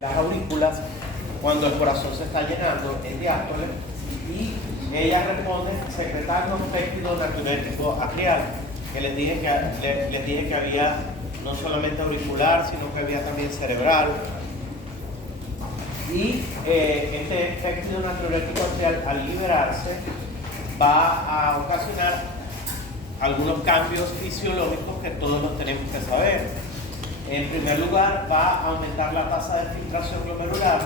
las aurículas cuando el corazón se está llenando en diástole, y ella responde secretando un péptido natriurético atrial, que les dije que había no solamente auricular, sino que había también cerebral. Y este péptido natriurético atrial, al liberarse, va a ocasionar algunos cambios fisiológicos que todos los tenemos que saber. En primer lugar, va a aumentar la tasa de filtración glomerular.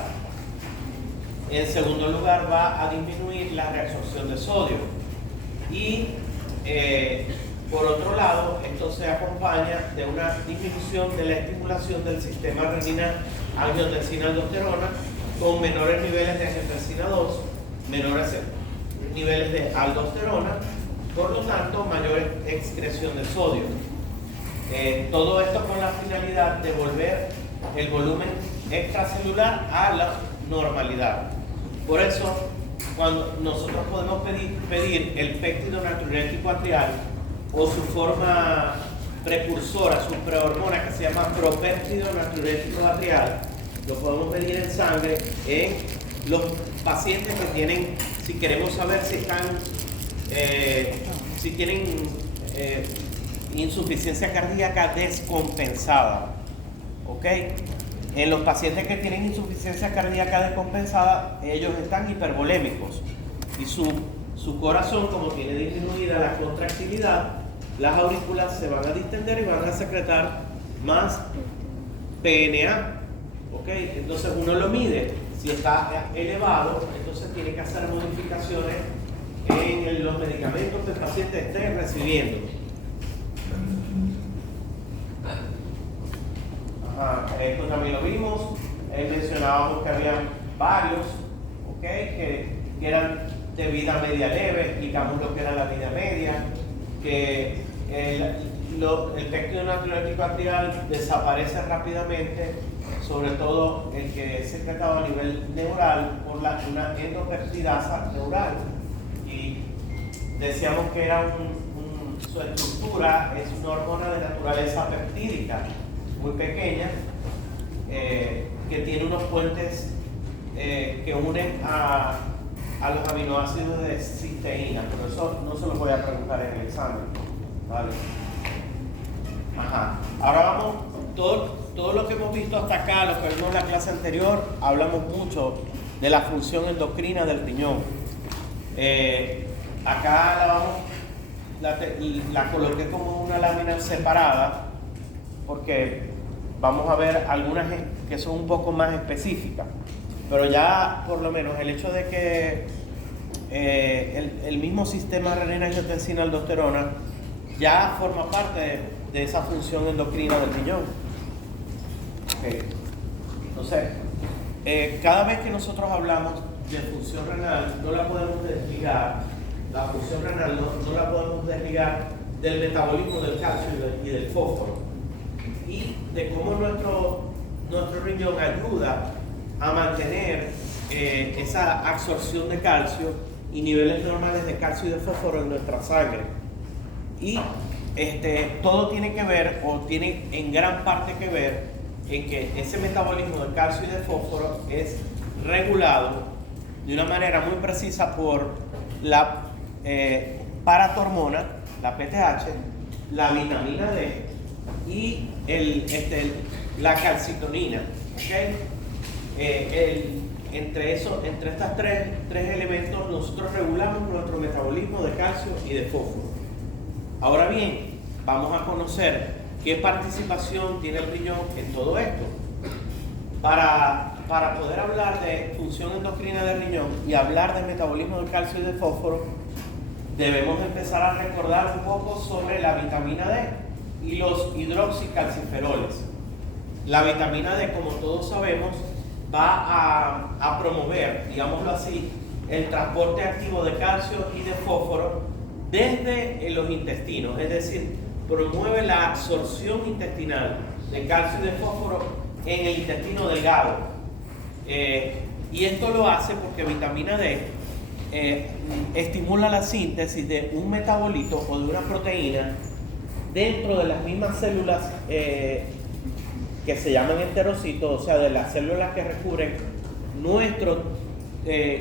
En segundo lugar, va a disminuir la reabsorción de sodio. Y por otro lado, esto se acompaña de una disminución de la estimulación del sistema renina-angiotensina-aldosterona con menores niveles de angiotensina 2, menores niveles de aldosterona, por lo tanto, mayor excreción de sodio. Todo esto con la finalidad de volver el volumen extracelular a la normalidad. Por eso, cuando nosotros podemos pedir el péptido natriurético atrial o su forma precursora, su prehormona que se llama propéptido natriurético atrial, lo podemos pedir en sangre en los pacientes que tienen, si queremos saber si están, si tienen insuficiencia cardíaca descompensada, ¿ok? En los pacientes que tienen insuficiencia cardíaca descompensada, ellos están hipervolémicos y su corazón, como tiene disminuida la contractilidad, las aurículas se van a distender y van a secretar más PNA, ¿ok? Entonces uno lo mide, si está elevado, entonces tiene que hacer modificaciones en los medicamentos que el paciente esté recibiendo. Esto también lo vimos. Mencionábamos que había varios, que eran de vida media leve. Explicamos lo que era la vida media, que el péptido natriurético atrial desaparece rápidamente, sobre todo el que es secretado a nivel neural por una endopeptidasa neural, y decíamos que era su estructura es una hormona de naturaleza peptídica muy pequeña, que tiene unos puentes que unen a los aminoácidos de cisteína, pero eso no se los voy a preguntar en el examen, ¿vale? Ahora vamos, todo lo que hemos visto hasta acá, lo que vimos en la clase anterior, hablamos mucho de la función endocrina del riñón. Acá la coloqué como una lámina separada, porque vamos a ver algunas que son un poco más específicas, pero ya por lo menos el hecho de que el mismo sistema renina-angiotensina-aldosterona ya forma parte de esa función endocrina del riñón. Entonces, cada vez que nosotros hablamos de función renal, no la podemos desligar, la función renal no la podemos desligar del metabolismo del calcio y del fósforo, y de cómo nuestro riñón ayuda a mantener esa absorción de calcio y niveles normales de calcio y de fósforo en nuestra sangre. Y todo tiene que ver, o tiene en gran parte que ver, en que ese metabolismo de calcio y de fósforo es regulado de una manera muy precisa por la paratormona, la PTH, la vitamina D y la calcitonina, ¿okay? Entre estas tres elementos nosotros regulamos nuestro metabolismo de calcio y de fósforo. Ahora bien, vamos a conocer qué participación tiene el riñón en todo esto. Para poder hablar de función endocrina del riñón y hablar del metabolismo de calcio y de fósforo, debemos empezar a recordar un poco sobre la vitamina D y los hidroxicalciferoles. La vitamina D, como todos sabemos, va a promover, digámoslo así, el transporte activo de calcio y de fósforo desde los intestinos, es decir, promueve la absorción intestinal de calcio y de fósforo en el intestino delgado. Y esto lo hace porque vitamina D estimula la síntesis de un metabolito o de una proteína dentro de las mismas células que se llaman enterocitos, o sea, de las células que recubren nuestro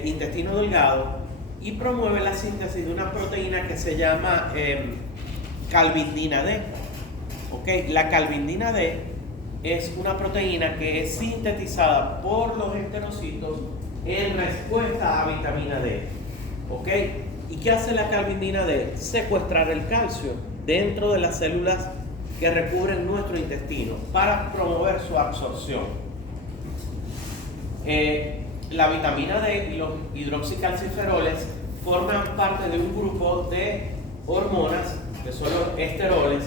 intestino delgado, y promueve la síntesis de una proteína que se llama calvindina D. ¿Okay? La calvindina D es una proteína que es sintetizada por los enterocitos en respuesta a vitamina D. ¿Okay? ¿Y qué hace la calvindina D? Secuestrar el calcio dentro de las células que recubren nuestro intestino para promover su absorción. La vitamina D y los hidroxicalciferoles forman parte de un grupo de hormonas que son los esteroles,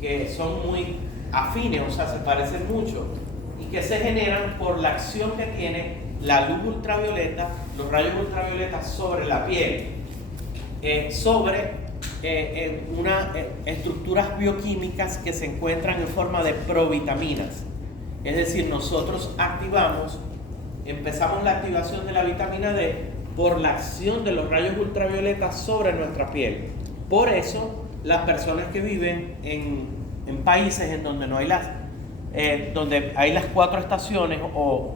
que son muy afines, o sea, se parecen mucho, y que se generan por la acción que tiene la luz ultravioleta, los rayos ultravioletas sobre la piel, sobre unas estructuras bioquímicas que se encuentran en forma de provitaminas. Es decir, nosotros empezamos la activación de la vitamina D por la acción de los rayos ultravioletas sobre nuestra piel. Por eso, las personas que viven en países en donde no hay donde hay las 4 estaciones o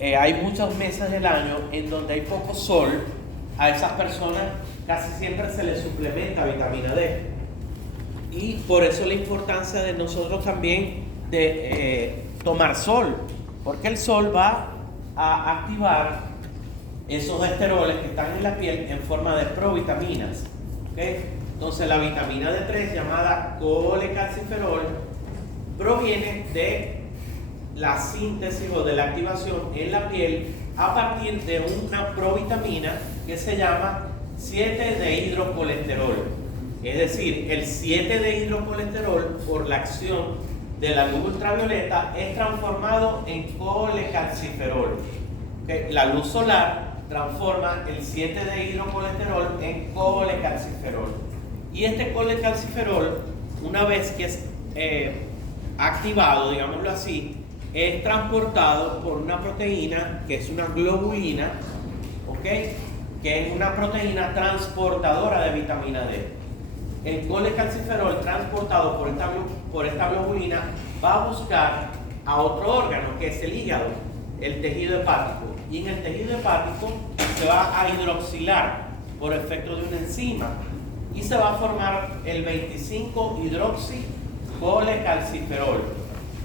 hay muchos meses del año en donde hay poco sol, a esas personas casi siempre se les suplementa vitamina D. Y por eso la importancia de nosotros también de tomar sol, porque el sol va a activar esos esteroles que están en la piel en forma de provitaminas. ¿Okay? Entonces la vitamina D3, llamada colecalciferol, proviene de la síntesis o de la activación en la piel a partir de una provitamina que se llama 7-dehidrocolesterol. Es decir, el 7-dehidrocolesterol, por la acción de la luz ultravioleta, es transformado en colecalciferol. ¿Okay? La luz solar transforma el 7-dehidrocolesterol en colecalciferol. Y este colecalciferol, una vez que es activado, digámoslo así, es transportado por una proteína que es una globulina, ¿okay? Que es una proteína transportadora de vitamina D. El colecalciferol transportado por esta globulina va a buscar a otro órgano, que es el hígado, el tejido hepático. Y en el tejido hepático se va a hidroxilar por efecto de una enzima y se va a formar el 25-hidroxicolecalciferol,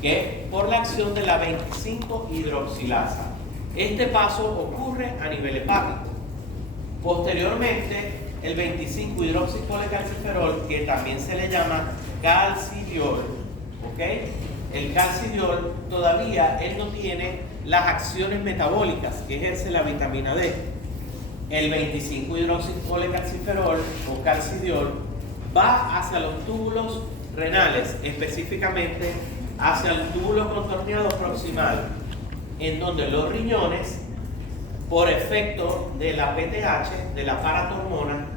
que es por la acción de la 25-hidroxilasa. Este paso ocurre a nivel hepático. Posteriormente, el 25-hidroxicolecalciferol, que también se le llama calcidiol, ¿okay? El calcidiol todavía él no tiene las acciones metabólicas que ejerce la vitamina D. El 25-hidroxicolecalciferol o calcidiol va hacia los túbulos renales, específicamente hacia el túbulo contorneado proximal, en donde los riñones, por efecto de la PTH, de la paratormona,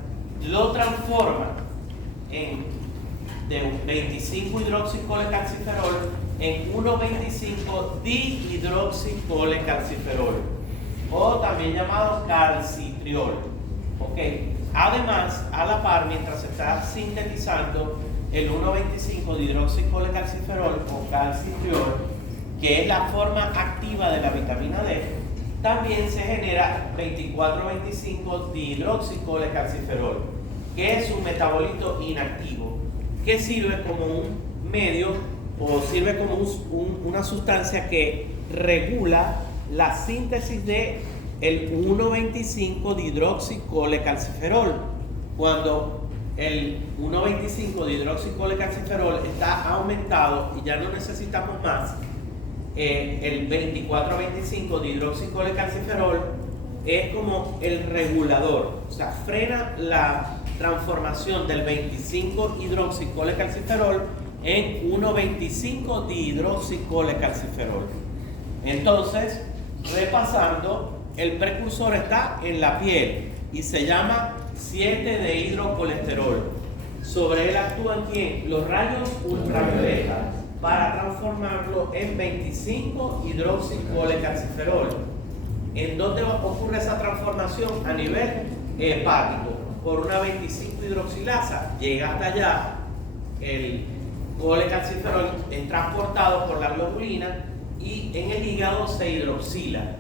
lo transforman de un 25-hidroxicolecalciferol en 1,25-dihidroxicolecalciferol, o también llamado calcitriol. ¿Okay? Además, a la par, mientras se está sintetizando el 1,25-dihidroxicolecalciferol o calcitriol, que es la forma activa de la vitamina D, también se genera 24,25-dihidroxicolecalciferol, que es un metabolito inactivo, que sirve como un medio o sirve como una sustancia que regula la síntesis de el 1,25-dihidroxicolecalciferol. Cuando el 1,25-dihidroxicolecalciferol está aumentado y ya no necesitamos más, el 24,25-dihidroxicolecalciferol es como el regulador, o sea, frena la transformación del 25-hidroxicolecalciferol en 1,25-dihidroxicolecalciferol. Entonces, repasando, el precursor está en la piel y se llama 7-dehidrocolesterol. Sobre él actúan ¿quién? Los rayos ultravioleta para transformarlo en 25-hidroxicolecalciferol. ¿En dónde ocurre esa transformación? A nivel hepático, por una 25-hidroxilasa. Llega hasta allá colecalciferol es transportado por la globulina y en el hígado se hidroxila.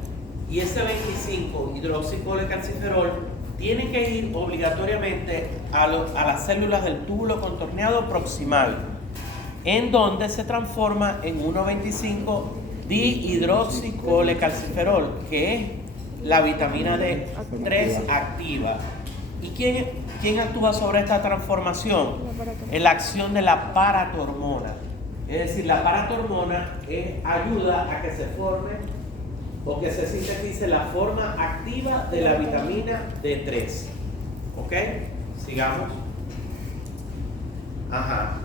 Y ese 25 hidroxicolecalciferol tiene que ir obligatoriamente a las células del túbulo contorneado proximal, en donde se transforma en 1,25 dihidroxicolecalciferol, que es la vitamina D3 activa. ¿Y quién actúa sobre esta transformación? En la acción de la paratormona. Es decir, la paratormona ayuda a que se forme o que se sintetice la forma activa de la vitamina D3. ¿Ok? Sigamos. Ajá.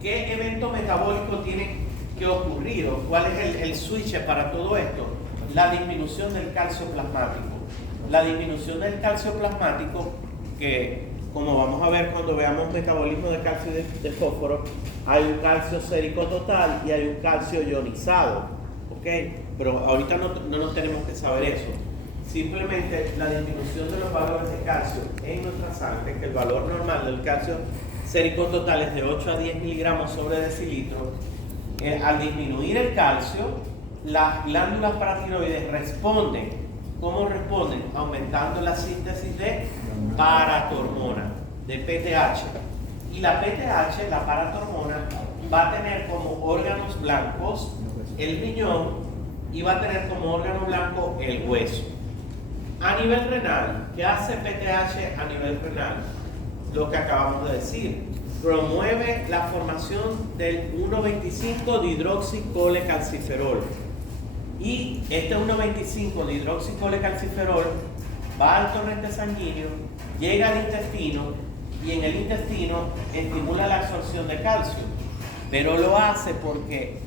¿Qué evento metabólico tiene que ocurrir o cuál es el switch para todo esto? La disminución del calcio plasmático. La disminución del calcio plasmático, que como vamos a ver cuando veamos metabolismo de calcio y de fósforo, hay un calcio sérico total y hay un calcio ionizado, ¿ok? Pero ahorita no nos tenemos que saber eso. Simplemente la disminución de los valores de calcio en nuestra sangre, que el valor normal del calcio sérico total es de 8 a 10 miligramos sobre decilitro. Al disminuir el calcio, las glándulas paratiroides responden. ¿Cómo responden? Aumentando la síntesis de paratormona, de PTH. Y la PTH, la paratormona, va a tener como órganos blancos el riñón y va a tener como órgano blanco el hueso. A nivel renal, ¿qué hace PTH a nivel renal? Lo que acabamos de decir, promueve la formación del 1,25 dihidroxicolecalciferol. Y este 1,25 dihidroxicolecalciferol va al torrente sanguíneo, llega al intestino y en el intestino estimula la absorción de calcio. Pero lo hace porque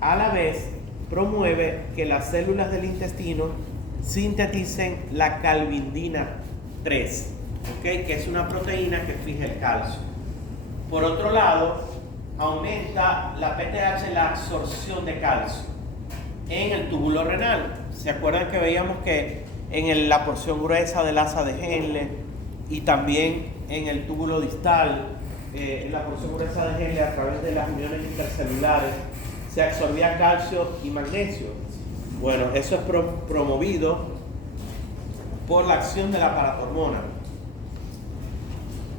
a la vez promueve que las células del intestino sinteticen la calvindina 3, ¿okay? Que es una proteína que fija el calcio. Por otro lado, aumenta la PTH la absorción de calcio en el túbulo renal. ¿Se acuerdan que veíamos que en la porción gruesa del asa de Henle y también en el túbulo distal, en la porción gruesa de Henle a través de las uniones intercelulares, se absorbía calcio y magnesio? Bueno, eso es promovido por la acción de la paratormona.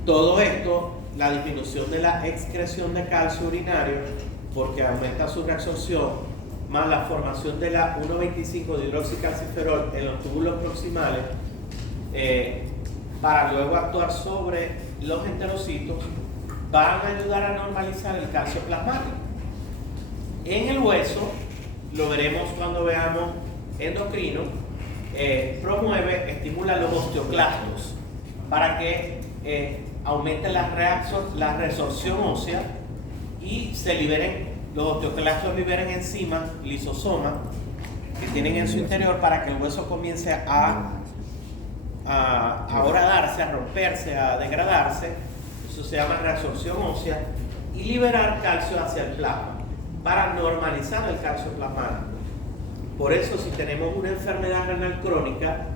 Todo esto, la disminución de la excreción de calcio urinario, porque aumenta su reabsorción, más la formación de la 1,25 dihidroxicalciferol en los túbulos proximales, para luego actuar sobre los enterocitos, van a ayudar a normalizar el calcio plasmático. En el hueso, lo veremos cuando veamos endocrino, promueve, estimula los osteoclastos para que aumente la resorción ósea y se liberen. Los osteoclastos liberan enzimas, lisosomas, que tienen en su interior para que el hueso comience a horadarse, a romperse, a degradarse. Eso se llama reabsorción ósea, y liberar calcio hacia el plasma para normalizar el calcio plasmático. Por eso, si tenemos una enfermedad renal crónica,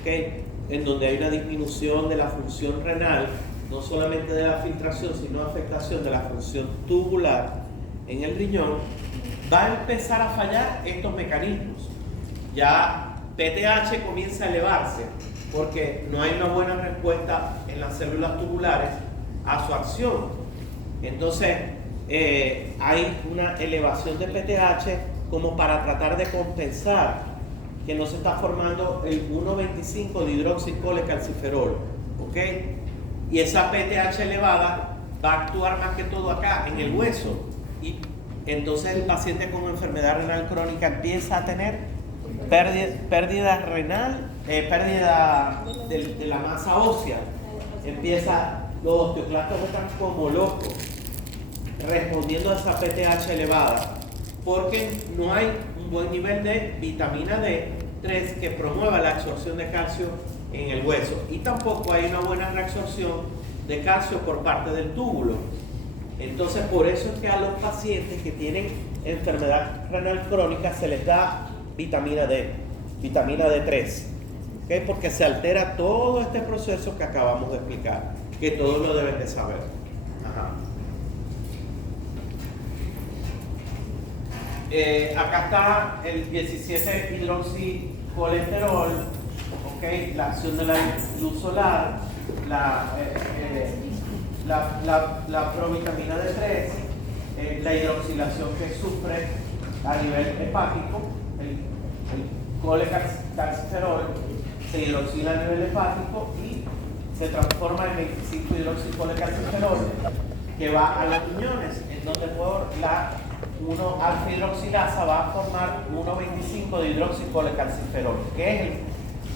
¿okay? En donde hay una disminución de la función renal, no solamente de la filtración, sino afectación de la función tubular en el riñón, va a empezar a fallar estos mecanismos. Ya PTH comienza a elevarse porque no hay una buena respuesta en las células tubulares a su acción. Entonces, hay una elevación de PTH como para tratar de compensar que no se está formando el 1,25 dihidroxicolecalciferol, ¿ok? Y esa PTH elevada va a actuar más que todo acá, en el hueso. Y entonces el paciente con enfermedad renal crónica empieza a tener pérdida renal, pérdida de la masa ósea. Los osteoclastos están como locos, respondiendo a esa PTH elevada, porque no hay un buen nivel de vitamina D3 que promueva la absorción de calcio en el hueso, y tampoco hay una buena reabsorción de calcio por parte del túbulo. Entonces, por eso es que a los pacientes que tienen enfermedad renal crónica se les da vitamina D3, ¿okay? Porque se altera todo este proceso que acabamos de explicar. que todos lo deben de saber. Ajá. Acá está el 17-hidroxicolesterol, ¿okay? La acción de la luz solar, la provitamina D3, la hidroxilación que sufre a nivel hepático, el colecalciferol se hidroxila a nivel hepático y se transforma en 25-hidroxicolecalciferol que va a los riñones, en donde por la 1-alfa-hidroxilasa va a formar 1,25 de hidroxicolecalciferol, que es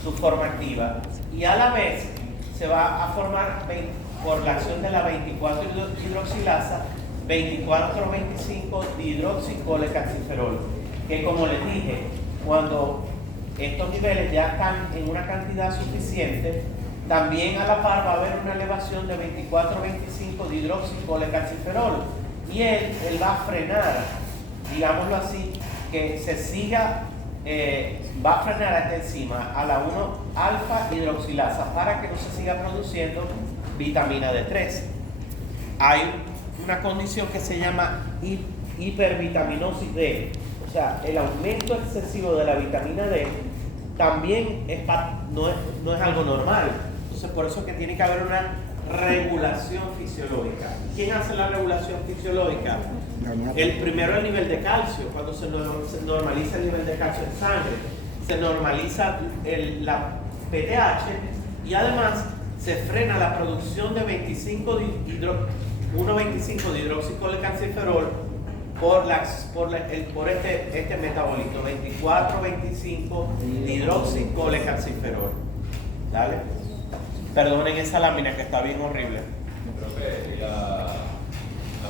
su forma activa, y a la vez se va a formar por la acción de la 24-hidroxilasa 24,25 de hidroxicolecalciferol, que como les dije, cuando estos niveles ya están en una cantidad suficiente, también a la par va a haber una elevación de 24,25 de hidroxicolecalciferol, y él va a frenar, digámoslo así, que se siga, va a frenar a esta enzima, a la 1-alfa-hidroxilasa, para que no se siga produciendo vitamina D3. Hay una condición que se llama hipervitaminosis D, o sea, el aumento excesivo de la vitamina D también no es algo normal. Entonces, por eso es que tiene que haber una regulación fisiológica. ¿Quién hace la regulación fisiológica? El primero, el nivel de calcio. Cuando se normaliza el nivel de calcio en sangre, se normaliza la PTH y además se frena la producción de 1,25 de hidroxicolecalciferol por este metabolito, 24,25 de hidroxicolecalciferol. ¿Dale? Perdonen esa lámina que está bien horrible. Profe, la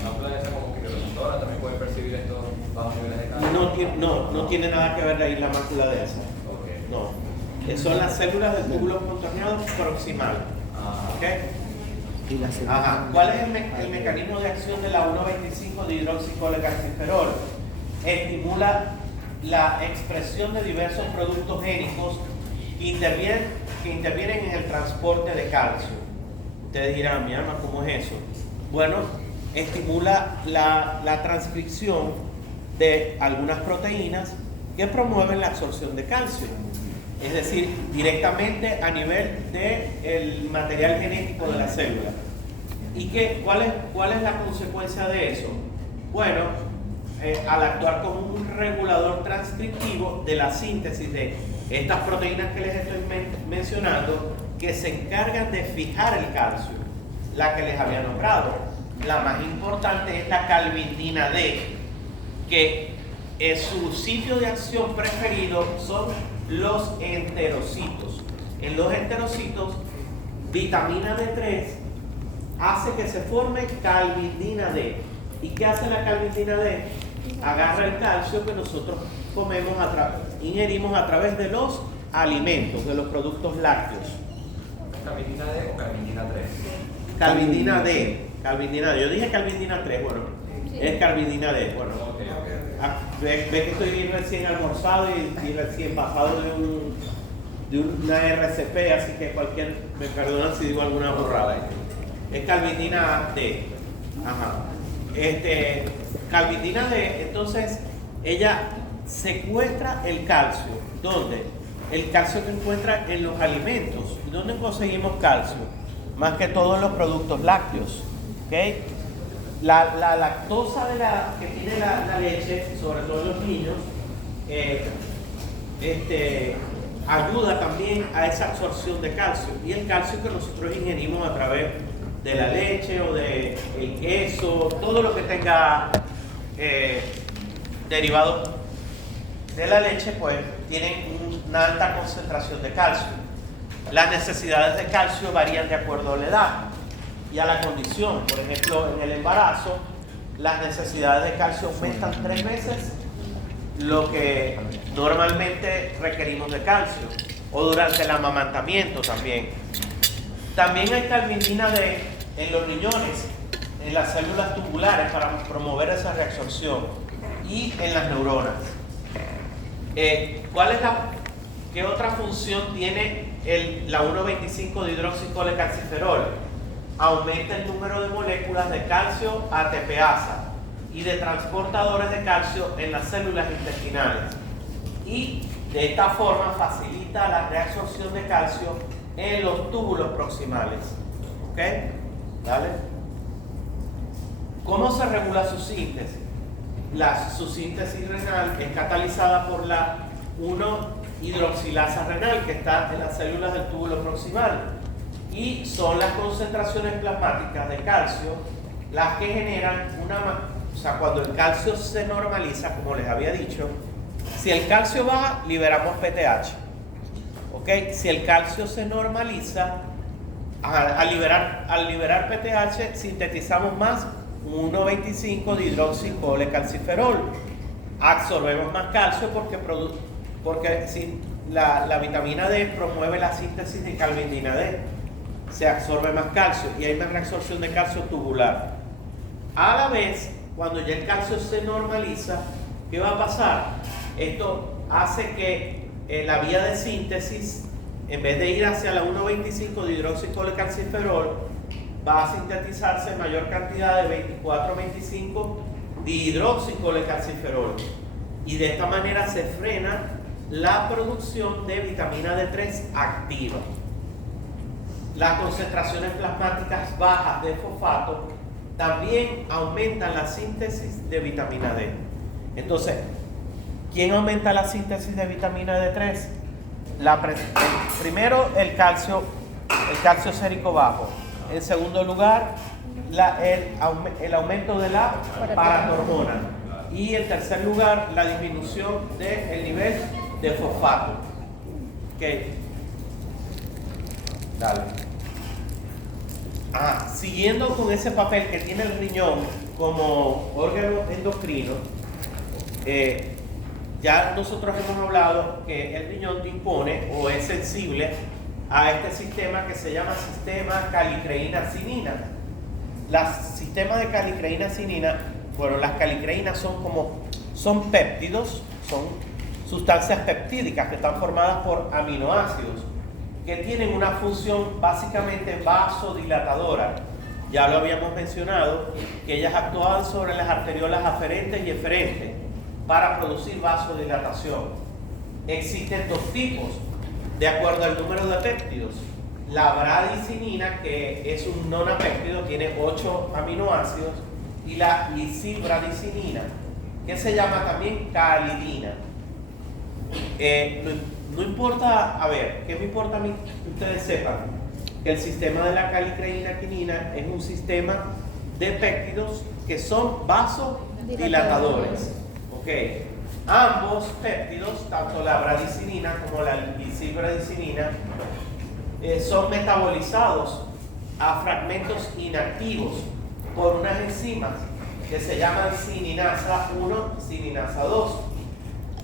mácula esa como quirología también puede percibir estos bajos niveles de calcio. No tiene nada que ver ahí la mácula de esa. Okay. No. Son las células del túbulo contorneado proximal. ¿Okay? Ajá. ¿Cuál es el mecanismo de acción de la 1,25 de hidroxicolecalciferol? Estimula la expresión de diversos productos génicos que intervienen en el transporte de calcio. Ustedes dirán, mi alma, ¿cómo es eso? Bueno, estimula la transcripción de algunas proteínas que promueven la absorción de calcio. Es decir, directamente a nivel del material genético de la célula. ¿Y cuál es la consecuencia de eso? Bueno, al actuar como un regulador transcriptivo de la síntesis de estas proteínas que les estoy mencionando, que se encargan de fijar el calcio, la que les había nombrado. La más importante es la calvitina D, que su sitio de acción preferido son los enterocitos. En los enterocitos, vitamina D3 hace que se forme calvitina D. ¿Y qué hace la calvitina D? Agarra el calcio que nosotros ingerimos a través de los alimentos, de los productos lácteos. ¿Calvitina D o calvitina 3? Calvitina D. Calvitina D. Yo dije calvitina 3, bueno, es calvitina D. Bueno, ve que estoy recién almorzado y recién bajado de una RCP, así que me perdonan si digo alguna borrada. Es calvitina D. Ajá. Calvitina D, entonces, ella secuestra el calcio. ¿Dónde? El calcio que encuentra en los alimentos. ¿Dónde conseguimos calcio? Más que todo en los productos lácteos. ¿Okay? La lactosa que tiene la leche, sobre todo en los niños, ayuda también a esa absorción de calcio. Y el calcio que nosotros ingerimos a través de la leche o del queso, todo lo que tenga derivado de la leche, pues tienen una alta concentración de calcio. Las necesidades de calcio varían de acuerdo a la edad y a la condición. Por ejemplo, en el embarazo, las necesidades de calcio aumentan 3 veces lo que normalmente requerimos de calcio, o durante el amamantamiento también. También hay calvitina D en los riñones, en las células tubulares para promover esa reabsorción, y en las neuronas. ¿Qué otra función tiene la 1,25 de hidroxicolecalciferol? aumenta el número de moléculas de calcio ATPasa y de transportadores de calcio en las células intestinales. Y de esta forma facilita la reabsorción de calcio en los túbulos proximales. ¿Ok? ¿Vale? ¿Cómo se regula su síntesis? Su síntesis renal es catalizada por la 1-hidroxilasa renal que está en las células del túbulo proximal. Y son las concentraciones plasmáticas de calcio las que generan o sea, cuando el calcio se normaliza, como les había dicho, si el calcio baja, liberamos PTH. ¿Ok? Si el calcio se normaliza, al liberar PTH, sintetizamos más 1,25 de hidroxicolecalciferol. Absorbemos más calcio porque la vitamina D promueve la síntesis de calvindina D. Se absorbe más calcio y hay más reabsorción de calcio tubular. A la vez, cuando ya el calcio se normaliza, ¿qué va a pasar? Esto hace que la vía de síntesis, en vez de ir hacia la 1,25 de hidroxicolecalciferol, va a sintetizarse mayor cantidad de 24,25 de hidroxicolecalciferol. Y de esta manera se frena la producción de vitamina D3 activa. Las concentraciones plasmáticas bajas de fosfato también aumentan la síntesis de vitamina D. Entonces, ¿quién aumenta la síntesis de vitamina D3? Primero, el calcio sérico bajo. En segundo lugar, el aumento de la paratormona. Y en tercer lugar, la disminución del nivel de fosfato. Okay. Dale. Siguiendo con ese papel que tiene el riñón como órgano endocrino, ya nosotros hemos hablado que el riñón dispone o es sensible a este sistema que se llama sistema calicreína-cinina. Los sistemas de calicreína-cinina, bueno, las calicreínas son péptidos, son sustancias peptídicas que están formadas por aminoácidos que tienen una función básicamente vasodilatadora. Ya lo habíamos mencionado, que ellas actúan sobre las arteriolas aferentes y eferentes para producir vasodilatación. Existen dos tipos, de acuerdo al número de péptidos. La bradicinina, que es un nonapéptido, tiene 8 aminoácidos, y la lisibradicininina, que se llama también calidina. No importa, ¿qué me importa a mí que ustedes sepan? Que el sistema de la calicreína-quinina es un sistema de péptidos que son vasodilatadores. ¿Ok? Ambos péptidos, tanto la bradicinina como la lisibradicininina, son metabolizados a fragmentos inactivos por unas enzimas que se llaman cininasa 1, cininasa 2.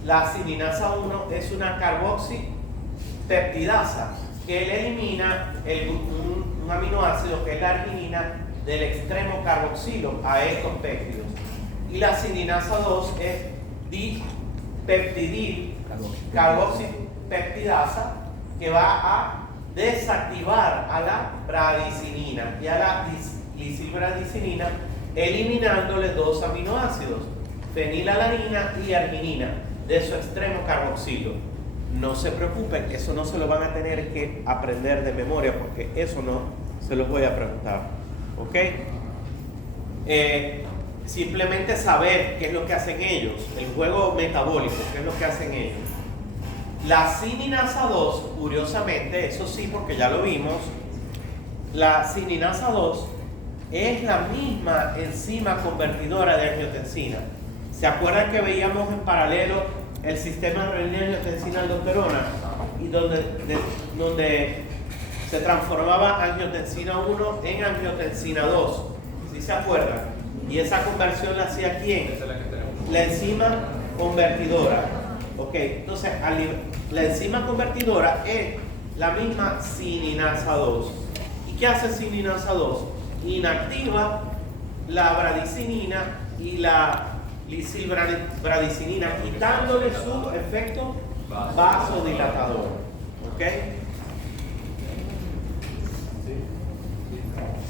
La cininasa 1 es una carboxipeptidasa que le elimina un aminoácido que es la arginina del extremo carboxilo a estos péptidos. Y la cininasa 2 es dipeptidil carboxipeptidasa que va a desactivar a la bradicinina y a la lisibradicininina, eliminándole 2 aminoácidos, fenilalanina y arginina, de su extremo carboxilo. No se preocupen, eso no se lo van a tener que aprender de memoria porque eso no se los voy a preguntar. ¿Ok? Simplemente saber qué es lo que hacen ellos, el juego metabólico, qué es lo que hacen ellos. La cininasa 2, curiosamente, eso sí, porque ya lo vimos, la cininasa 2 es la misma enzima convertidora de angiotensina. ¿Se acuerdan que veíamos en paralelo el sistema renina-angiotensina-aldosterona y donde se transformaba angiotensina 1 en angiotensina 2? ¿Sí se acuerdan? Y esa conversión la hacía ¿quién? La enzima convertidora. Ok, entonces la enzima convertidora es la misma cininasa 2. ¿Y qué hace cininasa 2? Inactiva la bradicinina y la lisibradicininina, quitándole su efecto vasodilatador. ¿Ok?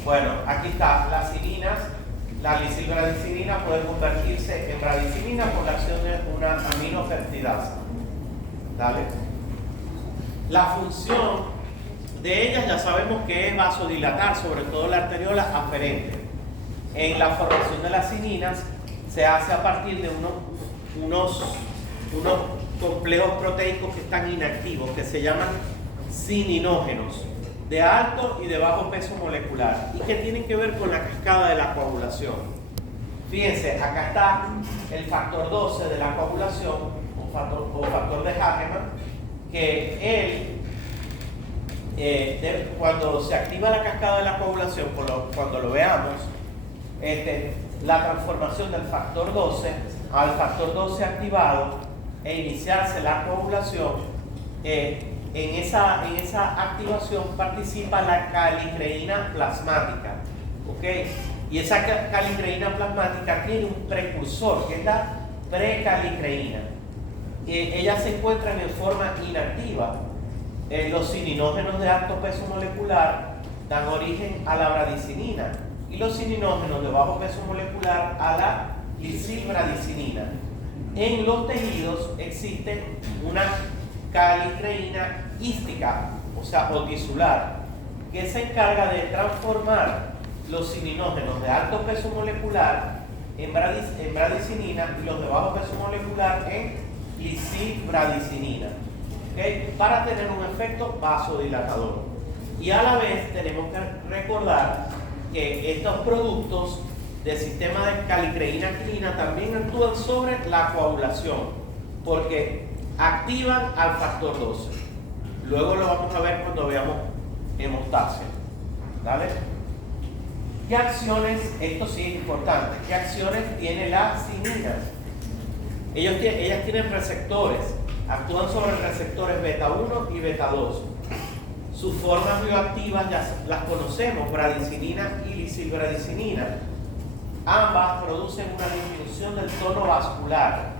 Bueno, aquí está, las cininas, la lisilbradicinina puede convertirse en bradicinina por la acción de una aminopeptidasa. ¿Dale? La función de ellas ya sabemos que es vasodilatar, sobre todo la arteriola aferente. En la formación de las cininas se hace a partir de unos complejos proteicos que están inactivos, que se llaman cininógenos, de alto y de bajo peso molecular, y que tienen que ver con la cascada de la coagulación. Fíjense, acá está el factor 12 de la coagulación, o factor de Hagemann, que cuando se activa la cascada de la coagulación, cuando lo veamos, la transformación del factor 12 al factor 12 activado e iniciarse la coagulación, en esa activación participa la calicreína plasmática, ¿ok? Y esa calicreína plasmática tiene un precursor, que es la precalicreína. Ellas se encuentran en forma inactiva. Los cininógenos de alto peso molecular dan origen a la bradicinina y los cininógenos de bajo peso molecular a la lisilbradicinina. En los tejidos existe una calicreína hística, o tisular, que se encarga de transformar los cininógenos de alto peso molecular en bradicinina y los de bajo peso molecular en lisilbradicinina, ¿okay? Para tener un efecto vasodilatador. Y a la vez tenemos que recordar que estos productos del sistema de calicreína-quinina también actúan sobre la coagulación, porque activan al factor 12. Luego lo vamos a ver cuando veamos hemostasia. ¿Vale? ¿Qué acciones, esto sí es importante, qué acciones tiene las cininas? Ellas tienen receptores, actúan sobre receptores beta 1 y beta 2. Sus formas bioactivas ya las conocemos, bradicinina y lisilbradicinina. Ambas producen una disminución del tono vascular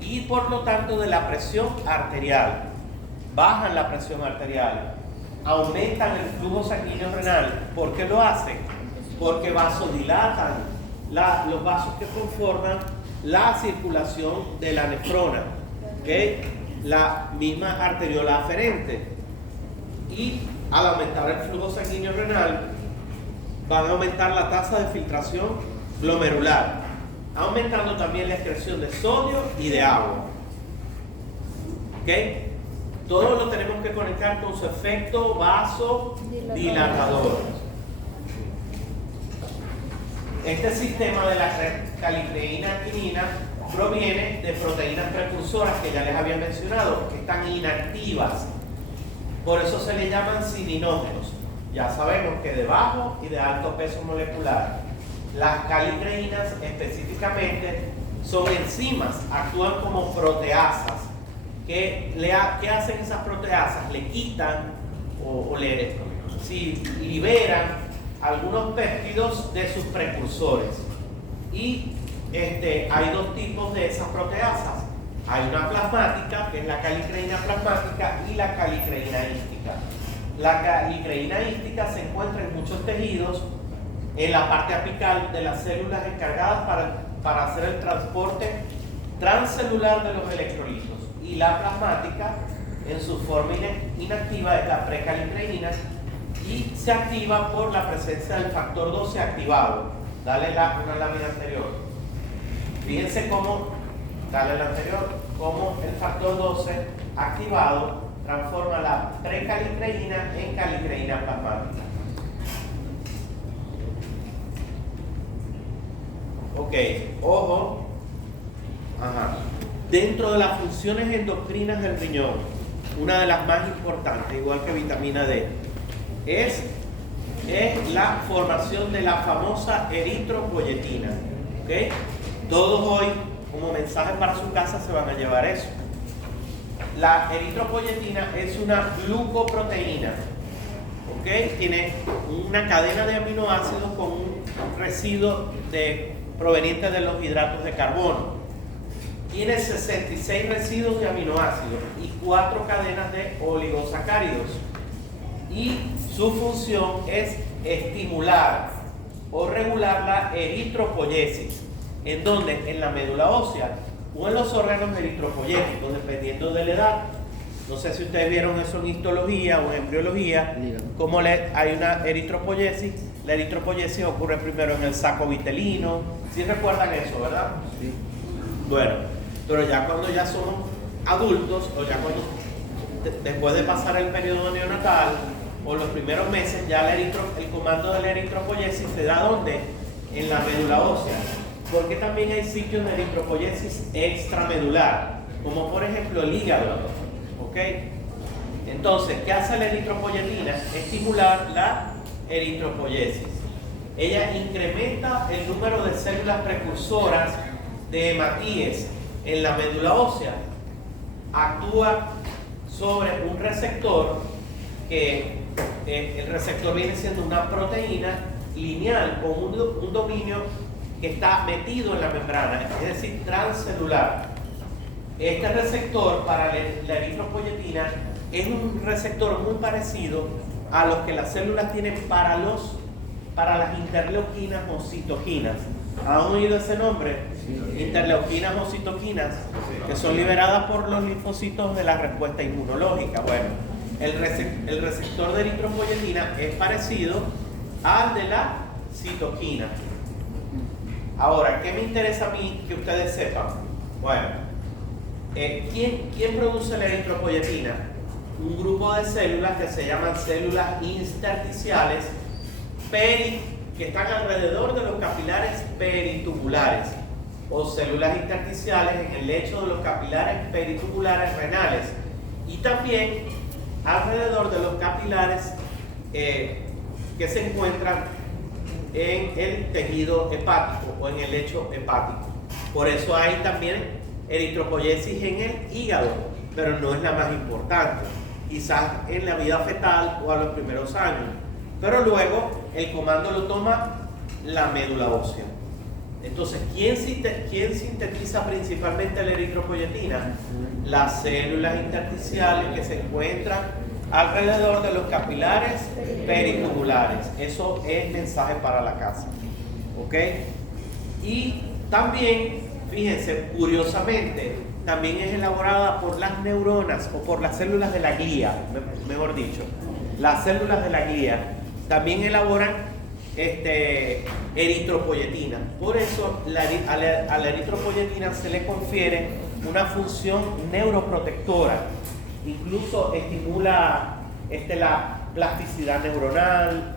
y por lo tanto de la presión arterial. Bajan la presión arterial, aumentan el flujo sanguíneo renal. ¿Por qué lo hacen? Porque vasodilatan los vasos que conforman la circulación de la nefrona, ¿okay? La misma arteriola aferente. Y al aumentar el flujo sanguíneo renal, van a aumentar la tasa de filtración glomerular, aumentando también la excreción de sodio y de agua. ¿Ok? Todo lo tenemos que conectar con su efecto vasodilatador. Este sistema de la calicreína-quinina proviene de proteínas precursoras que ya les había mencionado, que están inactivas. Por eso se le llaman cininógenos. Ya sabemos que de bajo y de alto peso molecular. Las calicreínas específicamente son enzimas, actúan como proteasas. ¿Qué hacen esas proteasas? Le quitan liberan algunos péptidos de sus precursores. Y hay dos tipos de esas proteasas. Hay una plasmática, que es la calicreína plasmática, y la calicreína hística. La calicreína hística se encuentra en muchos tejidos, en la parte apical de las células encargadas para hacer el transporte transcelular de los electrolitos. Y la plasmática, en su forma inactiva, es la precalicreína y se activa por la presencia del factor 12 activado. Dale una lámina anterior. Fíjense cómo, dale la anterior, cómo el factor 12 activado transforma la precalicreína en calicreína plasmática. Ok, ojo. Ajá. Dentro de las funciones endocrinas del riñón, una de las más importantes, igual que vitamina D, es la formación de la famosa eritropoyetina. ¿Okay? Todos hoy, como mensaje para su casa, se van a llevar eso. La eritropoyetina es una glucoproteína. ¿Okay? Tiene una cadena de aminoácidos con un residuo proveniente de los hidratos de carbono. Tiene 66 residuos de aminoácidos y 4 cadenas de oligosacáridos. Y su función es estimular o regular la eritropoyesis. ¿En dónde? En la médula ósea o en los órganos eritropoyéticos, dependiendo de la edad. No sé si ustedes vieron eso en histología o en embriología, como hay una eritropoyesis. La eritropoyesis ocurre primero en el saco vitelino. ¿Sí recuerdan eso, verdad? Sí. Bueno, pero ya cuando ya somos adultos, o ya cuando después de pasar el periodo neonatal o los primeros meses, ya el comando de la eritropoyesis se da ¿dónde? En la médula ósea. Porque también hay sitios de eritropoyesis extramedular, como por ejemplo el hígado. ¿Ok? Entonces, ¿qué hace la eritropoyetina? Estimular la eritropoyesis. Ella incrementa el número de células precursoras de hematíes en la médula ósea. Actúa sobre un receptor que el receptor viene siendo una proteína lineal con un dominio que está metido en la membrana, es decir, transcelular. Este receptor para la eritropoyetina es un receptor muy parecido a los que las células tienen para las interleuquinas o citoquinas. ¿Han oído ese nombre? Sí. Interleuquinas o citoquinas, que son liberadas por los linfocitos de la respuesta inmunológica. Bueno, el receptor de eritropoyetina es parecido al de la citoquina. Ahora, ¿qué me interesa a mí que ustedes sepan? Bueno, ¿quién produce la eritropoyetina? Un grupo de células que se llaman células intersticiales que están alrededor de los capilares peritubulares, o células intersticiales en el lecho de los capilares peritubulares renales, y también alrededor de los capilares que se encuentran en el tejido hepático o en el lecho hepático. Por eso hay también eritropoyesis en el hígado, pero no es la más importante, quizás en la vida fetal o a los primeros años, pero luego el comando lo toma la médula ósea. Entonces, ¿quién sintetiza principalmente la eritropoyetina? Las células intersticiales que se encuentran alrededor de los capilares peritubulares. Eso es mensaje para la casa. ¿Ok? Y también, fíjense, curiosamente, también es elaborada por las neuronas o por las células de la glía, mejor dicho. Las células de la glía también elaboran eritropoyetina. Por eso a la eritropoyetina se le confiere una función neuroprotectora. Incluso estimula la plasticidad neuronal,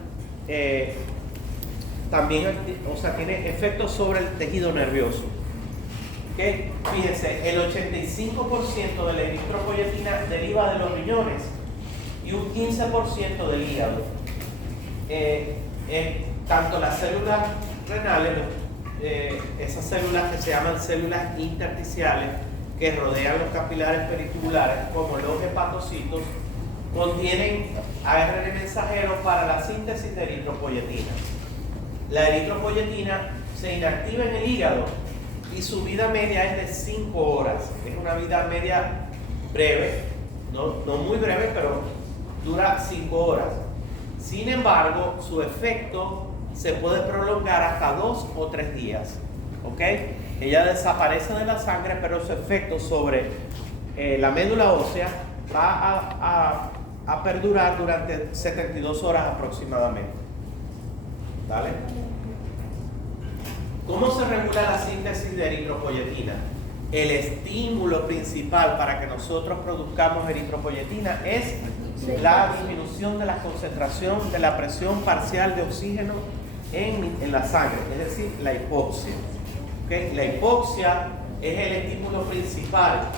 también, tiene efectos sobre el tejido nervioso. ¿Okay? Fíjense, el 85% de la eritropoyetina deriva de los riñones y un 15% del hígado. Tanto las células renales, esas células que se llaman células intersticiales que rodean los capilares peritubulares, como los hepatocitos, contienen ARN mensajero para la síntesis de eritropoyetina. La eritropoyetina se inactiva en el hígado y su vida media es de 5 horas. Es una vida media breve, no muy breve, pero dura 5 horas. Sin embargo, su efecto se puede prolongar hasta 2 o 3 días. ¿Ok? Ella desaparece de la sangre, pero su efecto sobre la médula ósea va a perdurar durante 72 horas aproximadamente. ¿Vale? ¿Cómo se regula la síntesis de eritropoyetina? El estímulo principal para que nosotros produzcamos eritropoyetina es la disminución de la concentración de la presión parcial de oxígeno en la sangre, es decir, la hipoxia. ¿Okay? La hipoxia es el estímulo principal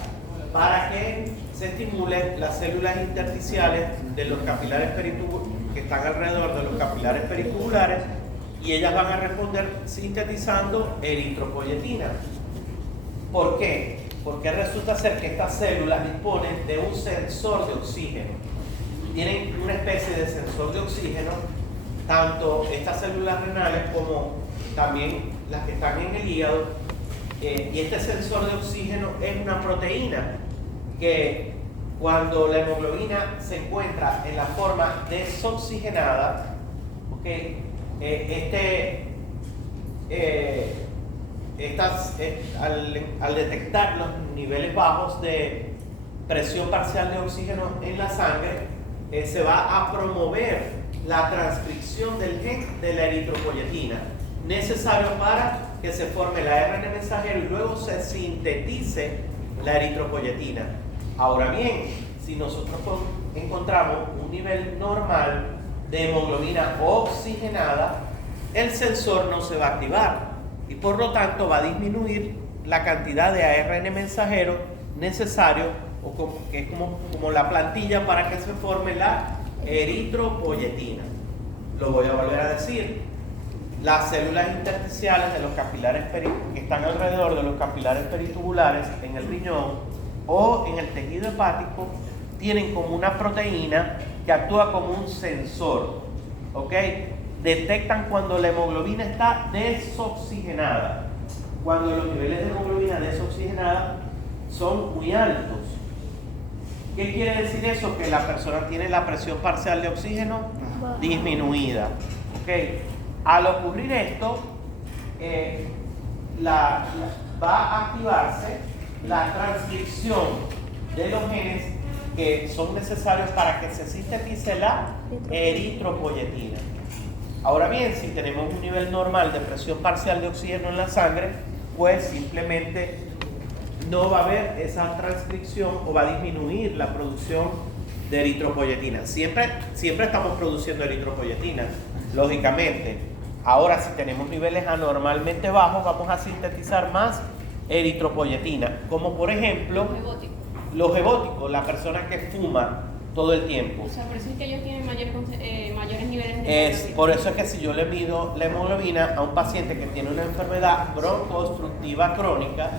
para que se estimulen las células intersticiales de los capilares que están alrededor de los capilares peritubulares, y ellas van a responder sintetizando eritropoyetina. ¿Por qué? Porque resulta ser que estas células disponen de un sensor de oxígeno. Tienen una especie de sensor de oxígeno, tanto estas células renales como también las que están en el hígado. Y este sensor de oxígeno es una proteína que, cuando la hemoglobina se encuentra en la forma desoxigenada, ¿ok? Okay. Al detectar los niveles bajos de presión parcial de oxígeno en la sangre, se va a promover la transcripción del gen de la eritropoyetina, necesario para que se forme el ARN mensajero y luego se sintetice la eritropoyetina. Ahora bien, si nosotros encontramos un nivel normal de hemoglobina oxigenada, el sensor no se va a activar y por lo tanto va a disminuir la cantidad de ARN mensajero necesario, que es como la plantilla para que se forme la eritropoyetina. Lo voy a volver a decir. Las células intersticiales de los capilares que están alrededor de los capilares peritubulares en el riñón o en el tejido hepático tienen como una proteína que actúa como un sensor, ¿ok? Detectan cuando la hemoglobina está desoxigenada, cuando los niveles de hemoglobina desoxigenada son muy altos. ¿Qué quiere decir eso? Que la persona tiene la presión parcial de oxígeno disminuida, ¿ok? Al ocurrir esto, va a activarse la transcripción de los genes que son necesarios para que se sintetice la eritropoyetina. Ahora bien, si tenemos un nivel normal de presión parcial de oxígeno en la sangre, pues simplemente no va a haber esa transcripción o va a disminuir la producción de eritropoyetina. Siempre estamos produciendo eritropoyetina, lógicamente. Ahora, si tenemos niveles anormalmente bajos, vamos a sintetizar más eritropoyetina, como por ejemplo los hebóticos, la persona que fuma todo el tiempo. O sea, por eso es que ellos tienen mayores niveles de hemoglobina. Por eso es que si yo le mido la hemoglobina a un paciente que tiene una enfermedad broncoobstructiva crónica,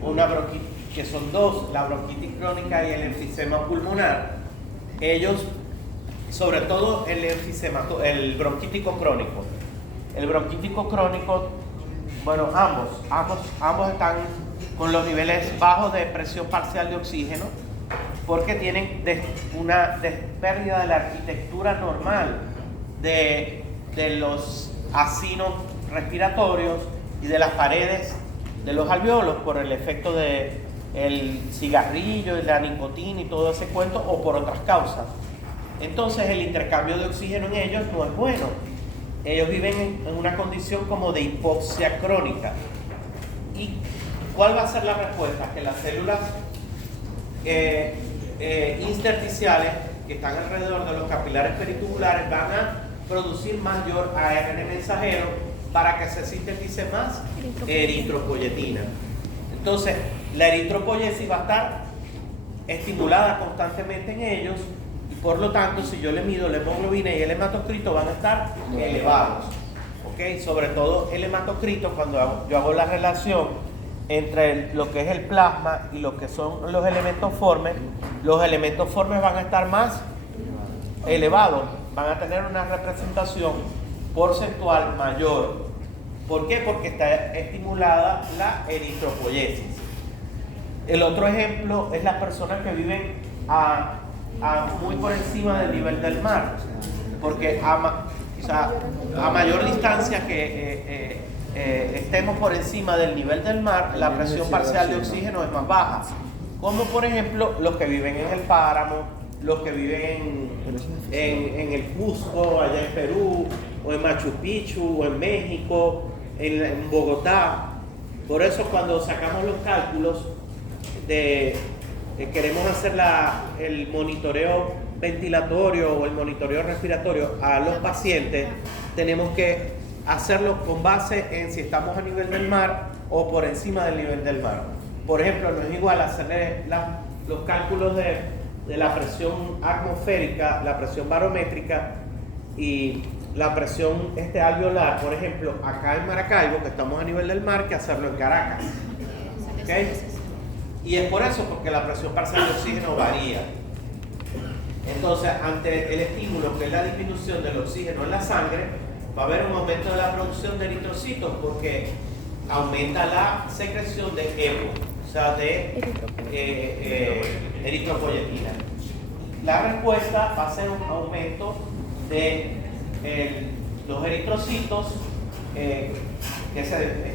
una bronquitis, que son dos, la bronquitis crónica y el enfisema pulmonar, ellos, sobre todo el bronquítico crónico. El bronquítico crónico, bueno, ambos están con los niveles bajos de presión parcial de oxígeno porque tienen una pérdida de la arquitectura normal de los acinos respiratorios y de las paredes de los alvéolos por el efecto del cigarrillo y la nicotina y todo ese cuento o por otras causas. Entonces el intercambio de oxígeno en ellos no es bueno. Ellos viven en una condición como de hipoxia crónica. ¿Y cuál va a ser la respuesta? Que las células intersticiales que están alrededor de los capilares peritubulares van a producir mayor ARN mensajero para que se sintetice más eritropoyetina. Entonces, la eritropoyesis va a estar estimulada constantemente en ellos y por lo tanto, si yo le mido la hemoglobina y el hematocrito van a estar elevados. ¿Okay? Sobre todo el hematocrito, cuando yo hago la relación entre lo que es el plasma y lo que son los elementos formes van a estar más elevados, van a tener una representación porcentual mayor. ¿Por qué? Porque está estimulada la eritropoyesis. El otro ejemplo es las personas que viven muy por encima del nivel del mar, porque a mayor distancia que estemos por encima del nivel del mar, la presión parcial de oxígeno es más baja, como por ejemplo los que viven en el páramo, los que viven en el Cusco, allá en Perú, o en Machu Picchu, o en México, en Bogotá. Por eso cuando sacamos los cálculos queremos hacer el monitoreo ventilatorio o el monitoreo respiratorio a los pacientes, tenemos que hacerlo con base en si estamos a nivel del mar o por encima del nivel del mar. Por ejemplo, no es igual hacerle los cálculos de la presión atmosférica, la presión barométrica y la presión alveolar, por ejemplo, acá en Maracaibo, que estamos a nivel del mar, que hacerlo en Caracas. ¿Okay? Y es por eso, porque la presión parcial de oxígeno varía. Entonces, ante el estímulo, que es la disminución del oxígeno en la sangre, va a haber un aumento de la producción de eritrocitos, porque aumenta la secreción de EPO, o sea, de eritropoyetina. La respuesta va a ser un aumento de los eritrocitos que